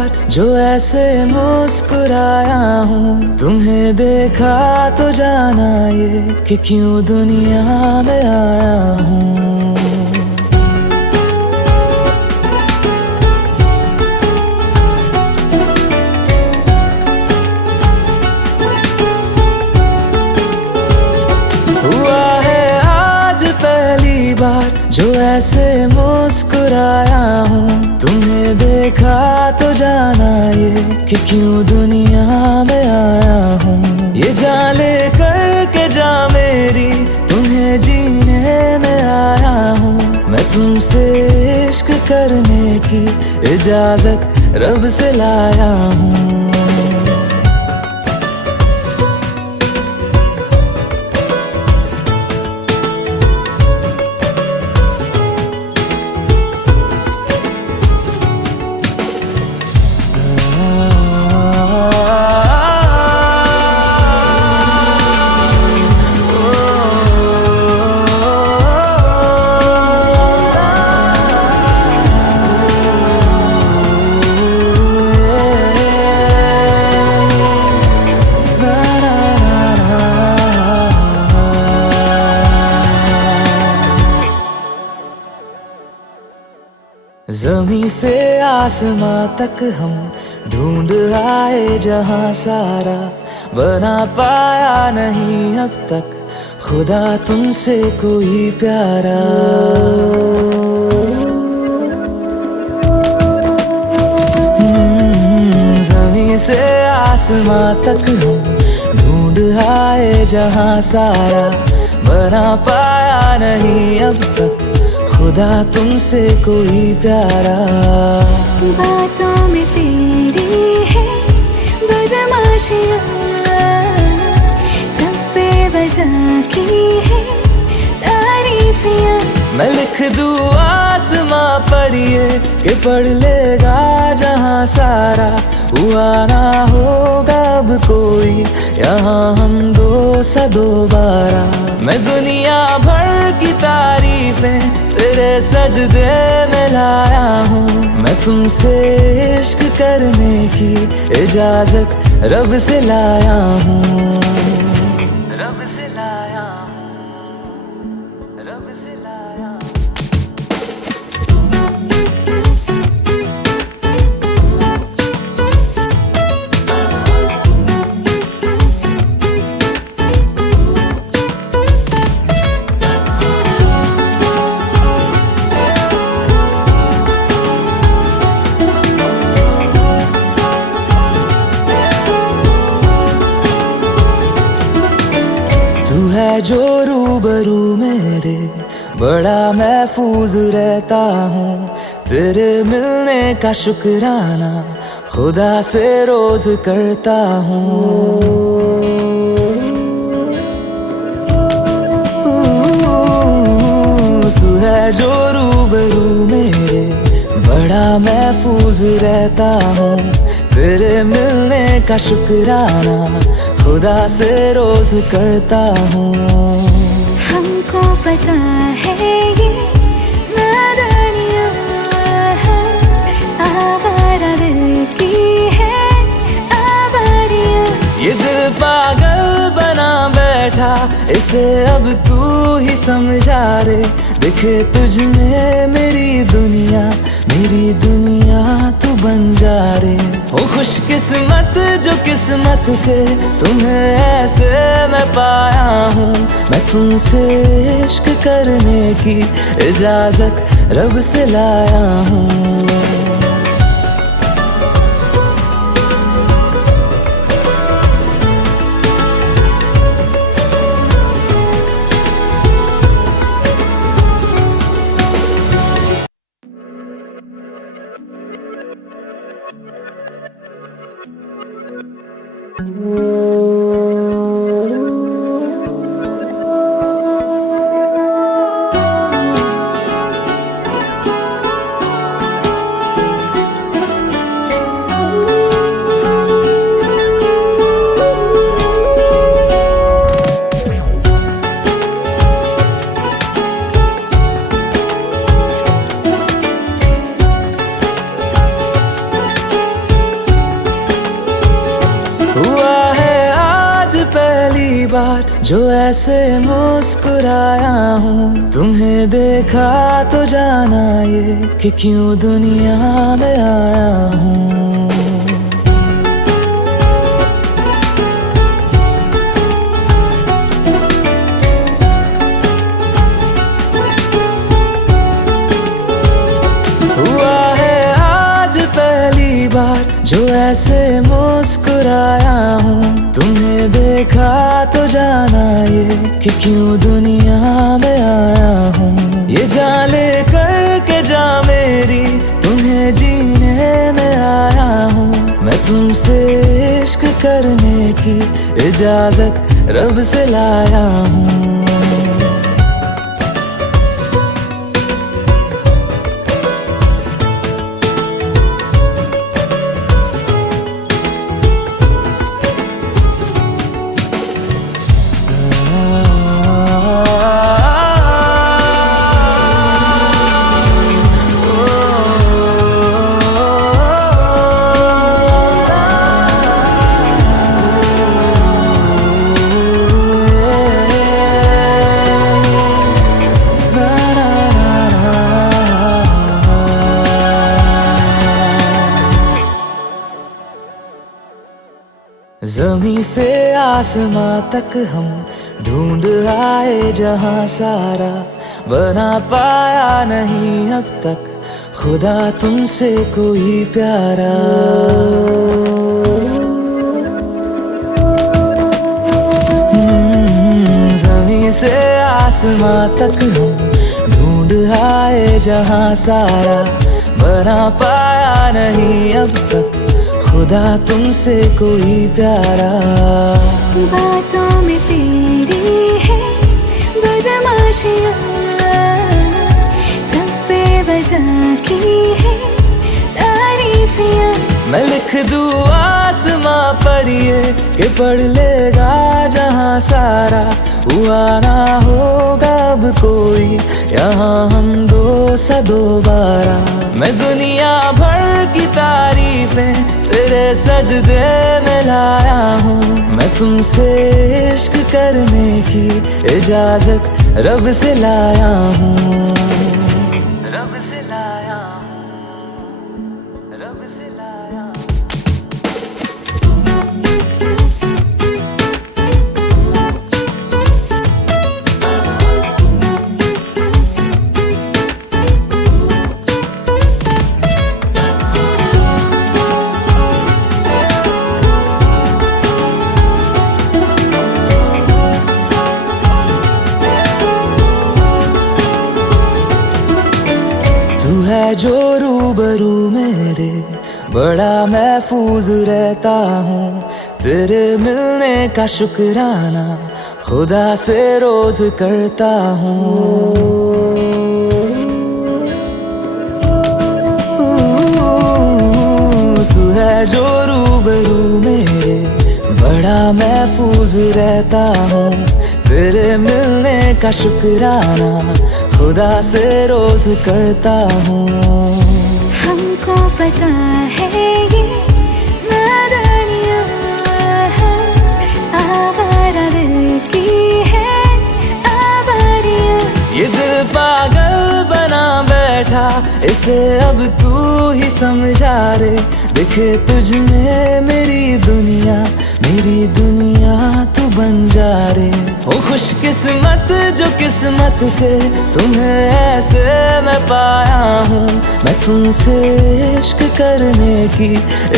बार जो ऐसे मुस्कुराया हूँ, तुम्हें देखा तो जाना ये कि क्यों दुनिया में आया हूँ। हुआ है आज पहली बार जो ऐसे मुस्कुराया हूँ, तुम्हें देखा तो जाना ये कि क्यों दुनिया में आया हूँ। ये जान ले करके जा मेरी, तुम्हें जीने में आया हूँ। मैं तुमसे इश्क करने की इजाजत रब से लाया हूँ। ज़मीं से आसमां तक हम ढूंढ आए जहां सारा, बना पाया नहीं अब तक खुदा तुमसे कोई प्यारा। ज़मीं से आसमां तक हम ढूंढ आए जहां सारा, बना पाया नहीं अब तक खुदा तुमसे कोई प्यारा। बातों में तेरी है बदमाशियाँ, सब पे वजह की है तारीफियाँ। मैं लिख दूँ आसमां पर ये कि पढ़ लेगा जहां सारा, हुआ ना होगा अब कोई यहाँ हम दो सा दोबारा। मैं दुनिया भर की तारीफें तेरे सजदे में लाया हूँ। मैं तुमसे इश्क करने की इजाजत रब से लाया हूँ। रब से लाया हूँ, रब से लाया हूँ। तू है जो रूबरू मेरे, बड़ा महफूज रहता हूँ। तेरे मिलने का शुक्राना खुदा से रोज करता हूँ। तू है जो रूबरू मेरे, बड़ा महफूज रहता हूँ। तेरे मिलने का शुक्राना खुदा से रोज करता हूँ। हमको पता है ये नादानियाँ है, आवारा दिल की है आवारियाँ। ये दिल पागल बना बैठा, इसे अब तू ही समझा रे। दिखे तुझ में मेरी दुनिया तू बन जा रे। ओ खुशकिस्मत जो किस्मत से तुम्हें ऐसे मैं पाया हूँ। मैं तुमसे इश्क करने की इजाजत रब से लाया हूँ। बार जो ऐसे मुस्कुराया हूँ, तुम्हें देखा तो जाना ये कि क्यों दुनिया में आया हूँ। हुआ है आज पहली बार जो ऐसे मुस्कुराया हूँ, तुम्हें देखा तो जाना ये कि क्यों दुनिया में आया हूँ। ये जान ले करके जा मेरी, तुम्हें जीने में आया हूँ। मैं तुमसे इश्क करने की इजाजत रब से लाया हूँ। ज़मीं से आसमां तक हम ढूंढ आए जहां सारा, बना पाया नहीं अब तक खुदा तुमसे कोई प्यारा। ज़मीं से आसमां तक हम ढूंढ आए जहां सारा, बना पाया नहीं अब तक खुदा तुमसे कोई प्यारा। बातों में तेरी है बदमाशियाँ, सब पे वजह की है तारीफियाँ। मैं लिख दूँ आसमां पर ये कि पढ़ लेगा जहां सारा, हुआ ना होगा अब कोई यहाँ हम दो सा दोबारा। मैं दुनिया भर की तारीफें तेरे सजदे में लाया हूँ। मैं तुमसे इश्क करने की इजाजत रब से लाया हूँ। रब से लाया हूँ, रब से लाया हूँ। तू है जो रूबरू मेरे, बड़ा महफूज रहता हूँ। तेरे मिलने का शुक्राना खुदा से रोज करता हूँ। तू है जो रूबरू मेरे, बड़ा महफूज रहता हूँ। तेरे मिलने का शुक्राना खुदा से रोज करता हूँ। हमको पता है ये नादानियाँ है, आवारा दिल की है आवारियाँ। ये दिल पागल बना बैठा, इसे अब तू ही समझा रे। दिखे तुझ में मेरी दुनिया तू बन जा रे। हो खुशकिस्मत जो किस्मत से तुम्हें ऐसे मैं पाया हूँ। मैं तुमसे इश्क करने की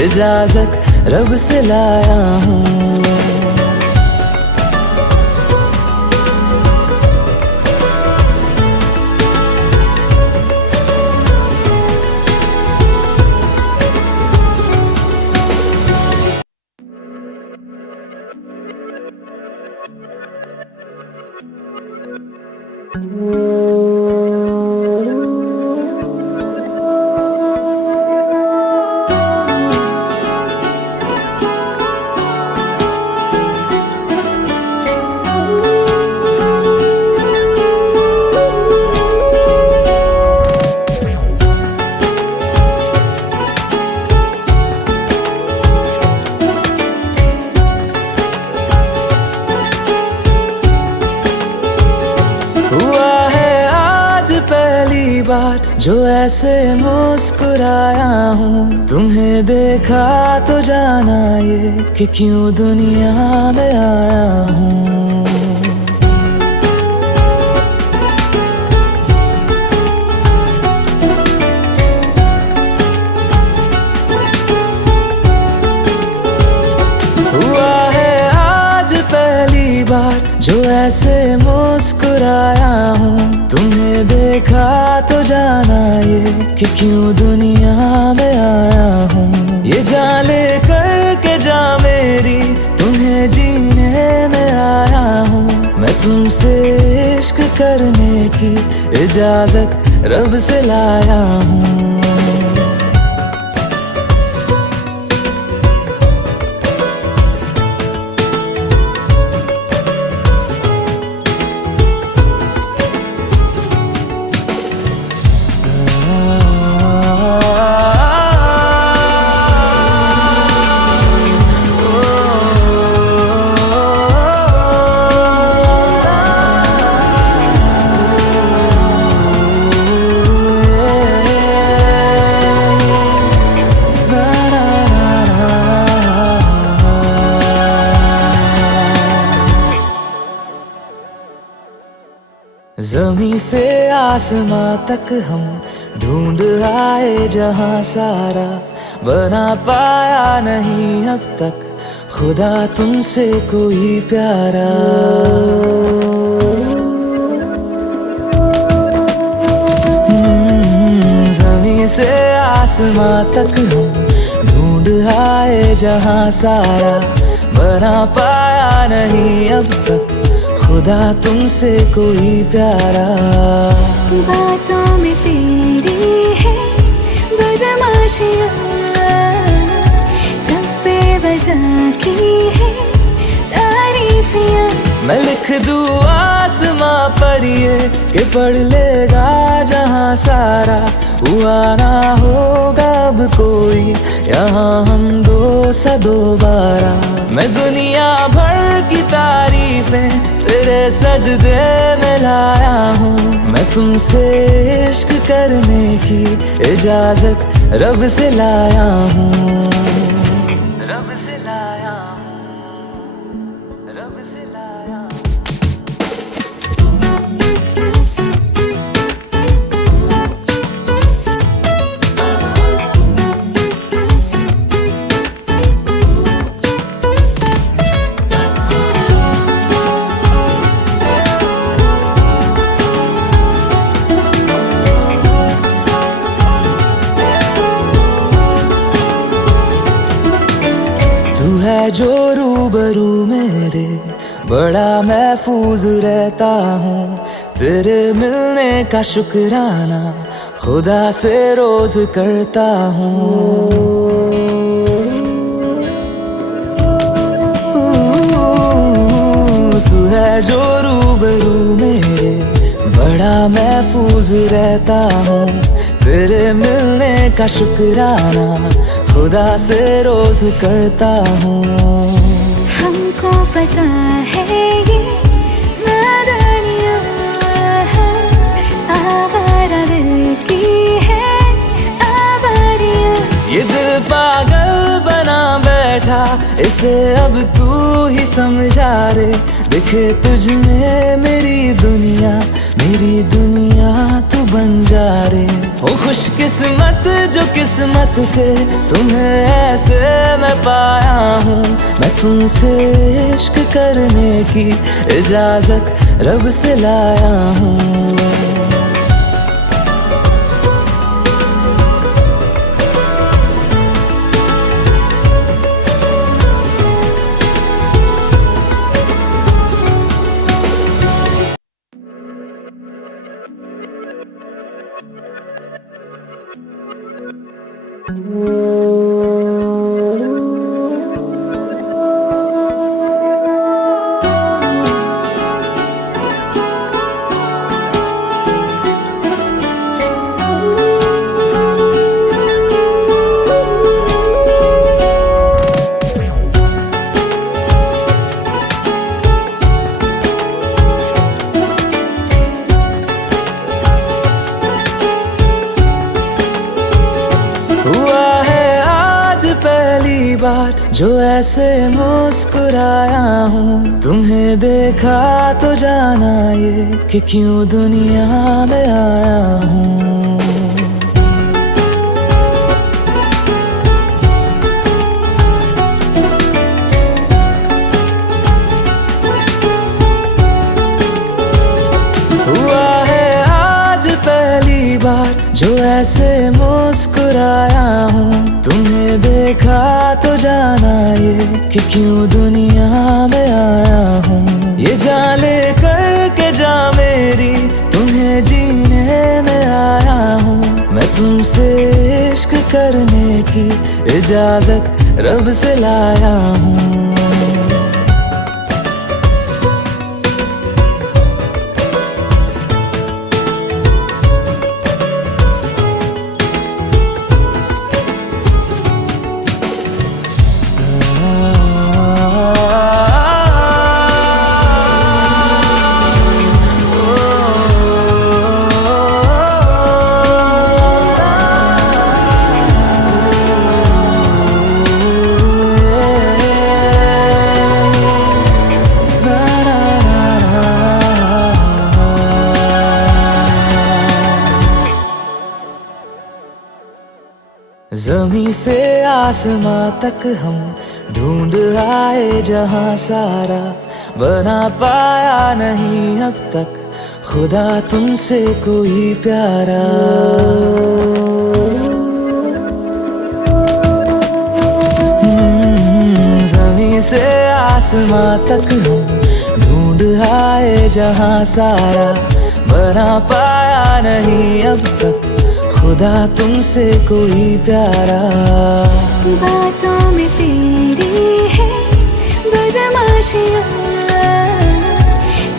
इजाजत रब से लाया हूँ। बार जो ऐसे मुस्कुराया हूँ, तुम्हें देखा तो जाना ये कि क्यों दुनिया में आया हूँ। हुआ है आज पहली बार जो ऐसे मुस्कुराया हूँ, तुम्हें देखा तो जाना ये कि क्यों दुनिया में आया हूँ। ये जान ले करके जा मेरी, तुम्हें जीने में आया हूँ। मैं तुमसे इश्क करने की इजाजत रब से लाया हूँ। ज़मीं से आसमां तक हम ढूंढ आए जहां सारा, बना पाया नहीं अब तक खुदा तुमसे कोई प्यारा। ज़मीं से आसमां तक हम ढूंढ आए जहां सारा, बना पाया नहीं अब तक खुदा तुमसे कोई प्यारा। बातों में तेरी है बदमाशियाँ, सब पे वजह की है तारीफियाँ। मैं लिख दूँ आसमां पर ये कि पढ़ लेगा जहां सारा, हुआ ना होगा अब कोई यहाँ हम दो सा दोबारा। मैं दुनिया भर की तारीफें तेरे सजदे में लाया हूँ। मैं तुमसे इश्क करने की इजाजत रब से लाया हूँ। रब से लाया हूँ, रब से लाया हूँ। तू है जो रूबरू मेरे, बड़ा महफूज रहता हूँ। तेरे मिलने का शुक्राना खुदा से रोज करता हूँ। तू है जो रूबरू मेरे, बड़ा महफूज रहता हूँ। तेरे मिलने का शुक्राना खुदा से रोज करता हूँ। हमको पता है ये नादानियाँ आवारा दिल की है आवारियाँ। ये दिल पागल बना बैठा, इसे अब तू ही समझा रे। दिखे तुझ में मेरी दुनिया तू बन जा रे। हो खुशकिस्मत जो किस्मत से तुम्हें ऐसे मैं पाया हूँ। मैं तुमसे इश्क करने की इजाजत रब से लाया हूँ। जो ऐसे मुस्कुराया हूँ। तुम्हें देखा तो जाना ये कि क्यों दुनिया में आया हूँ। हुआ है आज पहली बार जो ऐसे मुस्कुराया हूँ। तुम्हें देखा तो जाना ये कि क्यों दुनिया में आया हूँ। ये जान ले करके जा मेरी तुम्हें जीने में आया हूँ। मैं तुमसे इश्क करने की इजाजत रब से लाया हूँ। ज़मीं से आसमां तक हम ढूंढ आए जहां सारा, बना पाया नहीं अब तक खुदा तुमसे कोई प्यारा। ज़मीं से आसमां तक हम ढूंढ आए जहां सारा, बना पाया नहीं अब तक खुदा तुमसे कोई प्यारा। बातों में तेरी है बदमाशियाँ,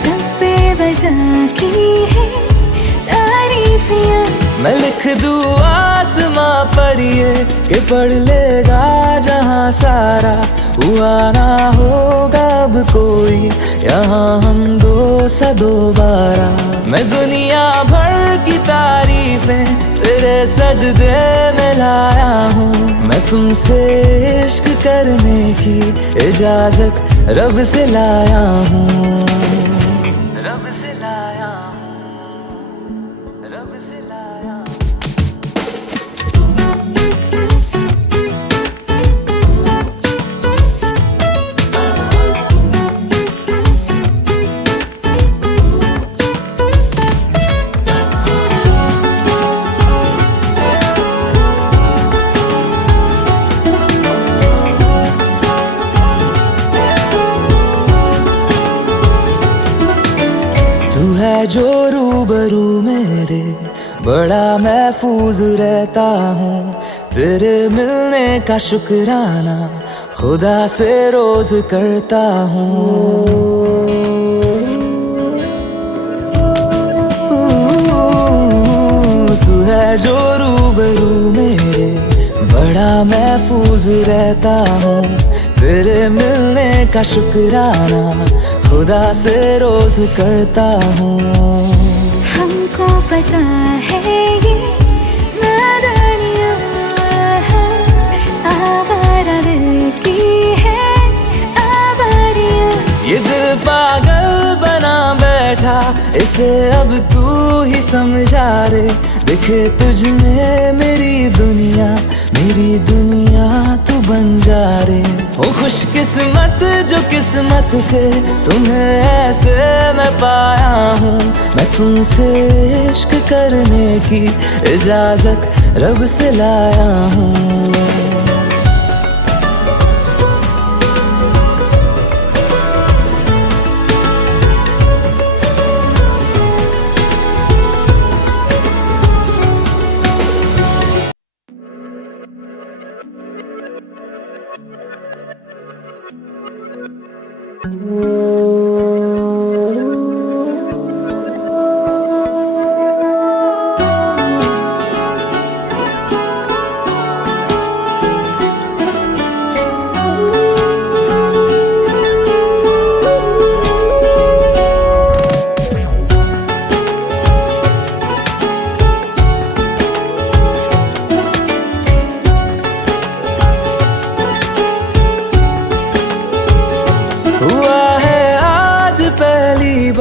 सब पे वजह की है तारीफियाँ। मैं लिख दूँ आसमां पर ये कि पढ़ लेगा जहां सारा, हुआ ना होगा अब कोई यहाँ हम दो सा दोबारा। मैं दुनिया भर की तारीफें तेरे सजदे में लाया हूँ। मैं तुमसे इश्क करने की इजाजत रब से लाया हूँ। रब से लाया हूँ, रब से लाया हूँ। तू है जो रूबरू मेरे, बड़ा महफूज रहता हूँ। तेरे मिलने का शुक्राना खुदा से रोज करता हूँ। तू है जो रूबरू मेरे, बड़ा महफूज रहता हूँ। तेरे मिलने का शुक्राना खुदा से रोज करता हूँ। हमको पता है ये नादानियाँ आवारा दिल की है आवारियाँ। ये दिल पागल बना बैठा, इसे अब तू ही समझा रे। दिखे तुझ में मेरी दुनिया तू बन जा रे। हो खुशकिस्मत जो किस्मत से तुम्हें ऐसे मैं पाया हूँ। मैं तुमसे इश्क करने की इजाजत रब से लाया हूँ।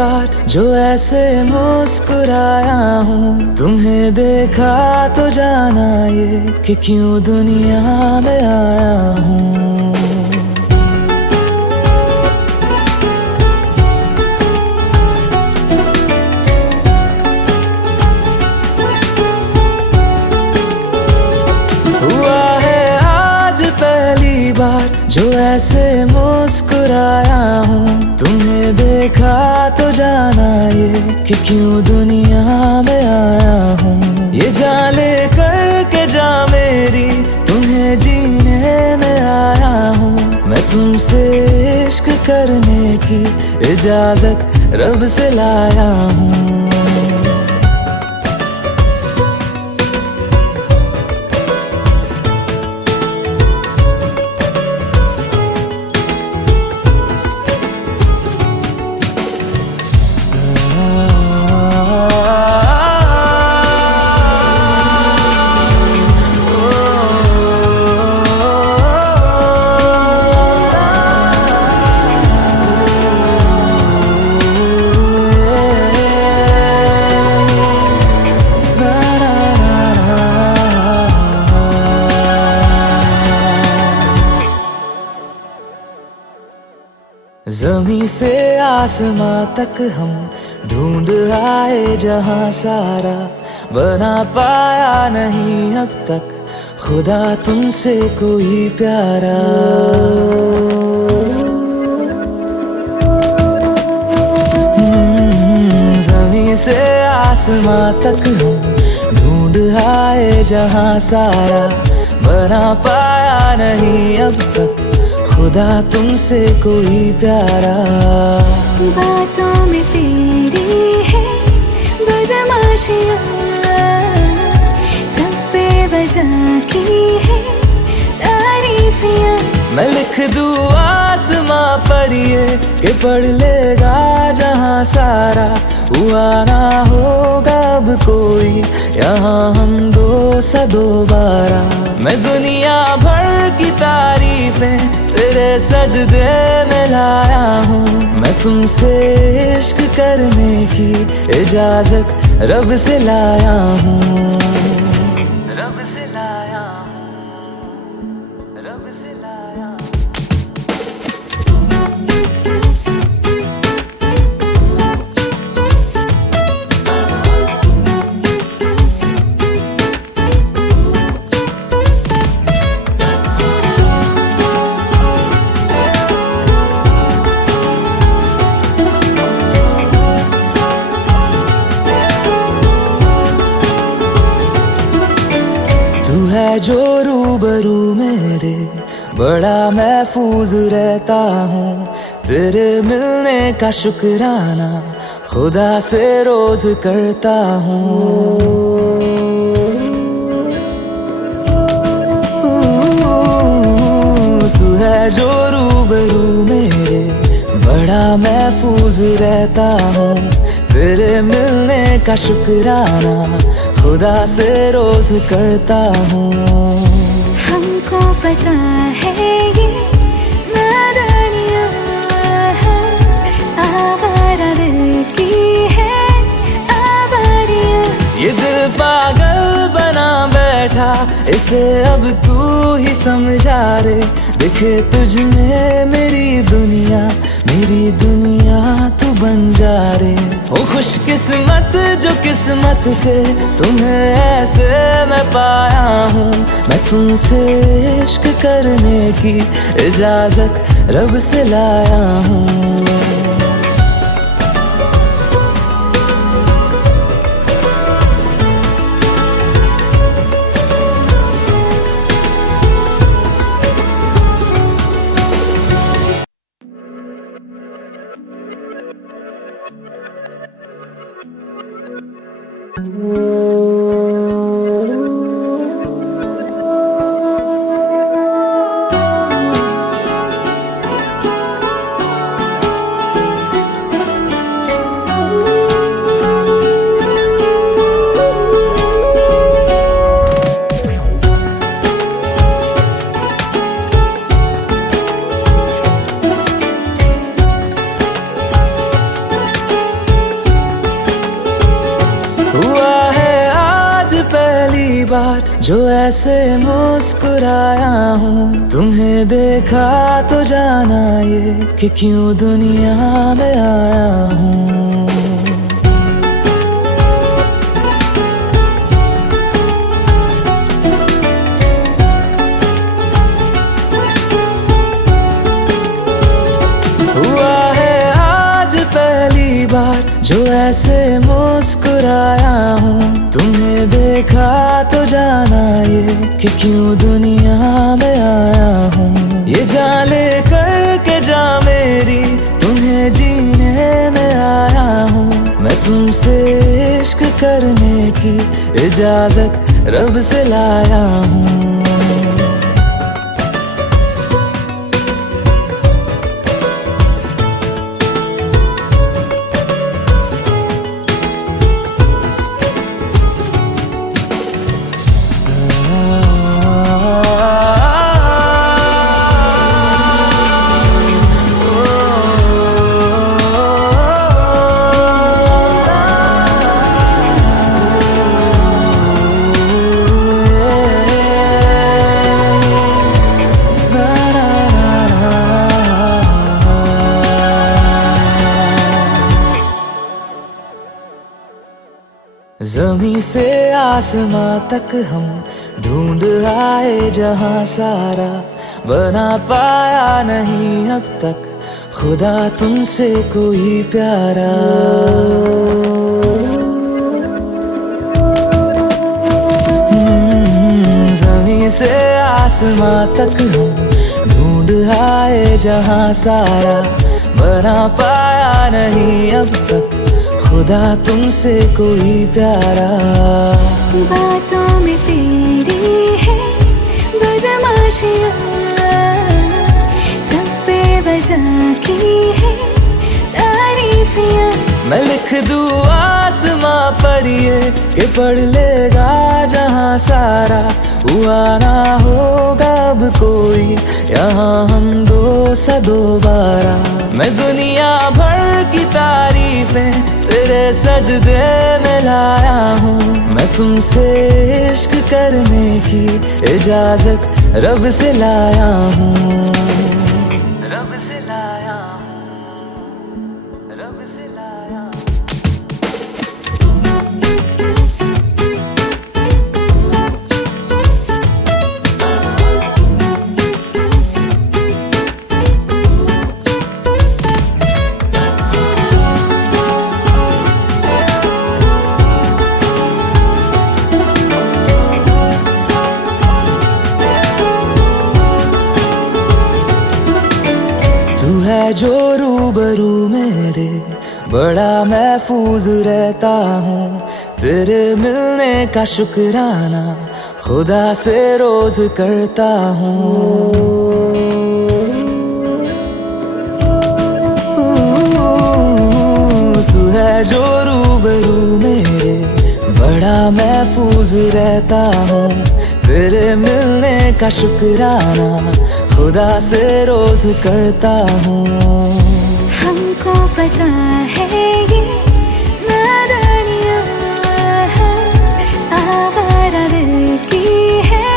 बार जो ऐसे मुस्कुराया हूँ, तुम्हें देखा तो जाना ये कि क्यों दुनिया में आया हूँ। हुआ है आज पहली बार जो ऐसे मुस्कुराया हूँ, तुम्हें देखा तो जाना ये कि क्यों दुनिया में आया हूँ। ये जान ले करके जा मेरी, तुम्हें जीने में आया हूँ। मैं तुमसे इश्क करने की इजाजत रब से लाया हूँ। ज़मीं से आसमां तक हम ढूंढ आए जहां सारा, बना पाया नहीं अब तक खुदा तुमसे कोई प्यारा। ज़मीं से आसमां तक हम ढूंढ आए जहां सारा, बना पाया नहीं अब तक खुदा तुमसे कोई प्यारा। बातों में तेरी है बदमाशियाँ, सब पे बजा की है तारीफियाँ। मैं लिख दूँ आसमां पर ये कि पढ़ लेगा जहां सारा, हुआ ना होगा अब कोई यहाँ हम दो सा दोबारा। मैं दुनिया भर की तारीफें तेरे सजदे में लाया हूँ। मैं तुमसे इश्क करने की इजाजत रब से लाया हूँ। रब से लाया हूँ, रब से लाया हूँ। तू है जो रूबरू मेरे, बड़ा महफूज रहता हूँ। तेरे मिलने का शुक्राना खुदा से रोज करता हूँ। तू है जो रूबरू मेरे, बड़ा महफूज रहता हूँ। तेरे मिलने का शुक्राना खुदा से रोज करता हूँ। हमको पता है ये नादानियाँ आवारा दिल की है आवारियाँ। ये दिल पागल बना बैठा, इसे अब तू ही समझा रे। दिखे तुझ में मेरी दुनिया तू बन जा रे। हो खुशकिस्मत जो किस्मत से तुम्हें ऐसे मैं पाया हूँ। मैं तुमसे इश्क करने की इजाजत रब से लाया हूँ। बार जो ऐसे मुस्कुराया हूँ, तुम्हें देखा तो जाना ये कि क्यों दुनिया में आया हूँ। हुआ है आज पहली बार जो ऐसे मुस्कुराया हूँ, तुम्हें देखा तो जाना ये कि क्यों दुनिया में आया हूँ। ये जान ले करके जा मेरी, तुम्हें जीने में आया हूँ। मैं तुमसे इश्क करने की इजाजत रब से लाया हूँ। ज़मीं से आसमां तक हम ढूंढ आए जहां सारा, बना पाया नहीं अब तक खुदा तुमसे कोई प्यारा। ज़मीं से आसमां तक हम ढूंढ आए जहां सारा, बना पाया नहीं अब तक खुदा तुमसे कोई प्यारा। बातों में तेरी है बदमाशियाँ, सब पे वजह की है तारीफियाँ। मैं लिख दूँ आसमां पर ये कि पढ़ लेगा जहां सारा, हुआ ना होगा अब कोई यहाँ हम दो सा दोबारा। मैं दुनिया भर की तारीफें तेरे सजदे में लाया हूँ। मैं तुमसे इश्क करने की इजाजत रब से लाया हूँ। रब से लाया हूँ, रब से लाया हूँ। तू है जो रूबरू मेरे, बड़ा महफूज रहता हूँ। तेरे मिलने का शुक्राना खुदा से रोज करता हूँ। तू है जो रूबरू मेरे, बड़ा महफूज रहता हूँ। तेरे मिलने का शुक्राना खुदा से रोज करता हूँ। हमको पता है ये नादानियाँ आवारा दिल की है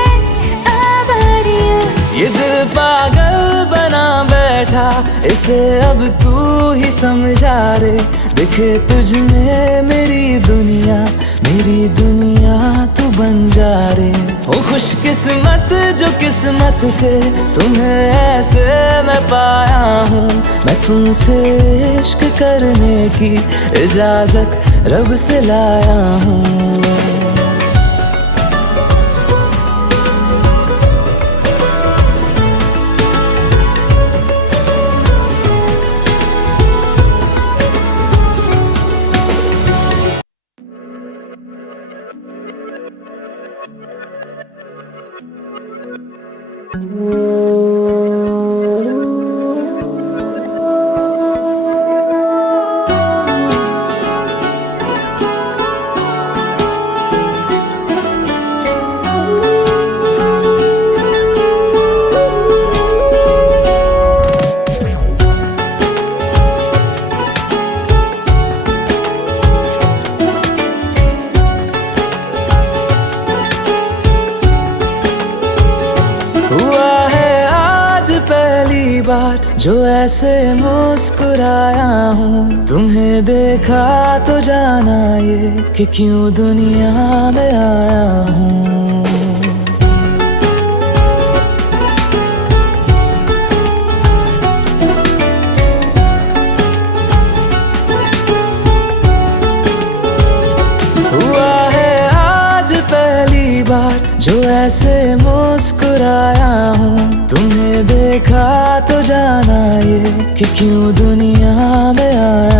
आवारियाँ। ये दिल पागल बना बैठा, इसे अब तू ही समझा रे। दिखे तुझ में मेरी दुनिया तू बन जा रे। ओ खुशकिस्मत जो किस्मत से तुम्हें ऐसे मैं पाया हूँ। मैं तुमसे इश्क करने की इजाजत रब से लाया हूँ। जो ऐसे मुस्कुराया हूँ। तुम्हें देखा तो जाना ये कि क्यों दुनिया में आया हूँ। हुआ है आज पहली बार जो ऐसे मुस्कुराया हूँ। तुम्हें देखा तो जाना ये कि क्यों दुनिया में आया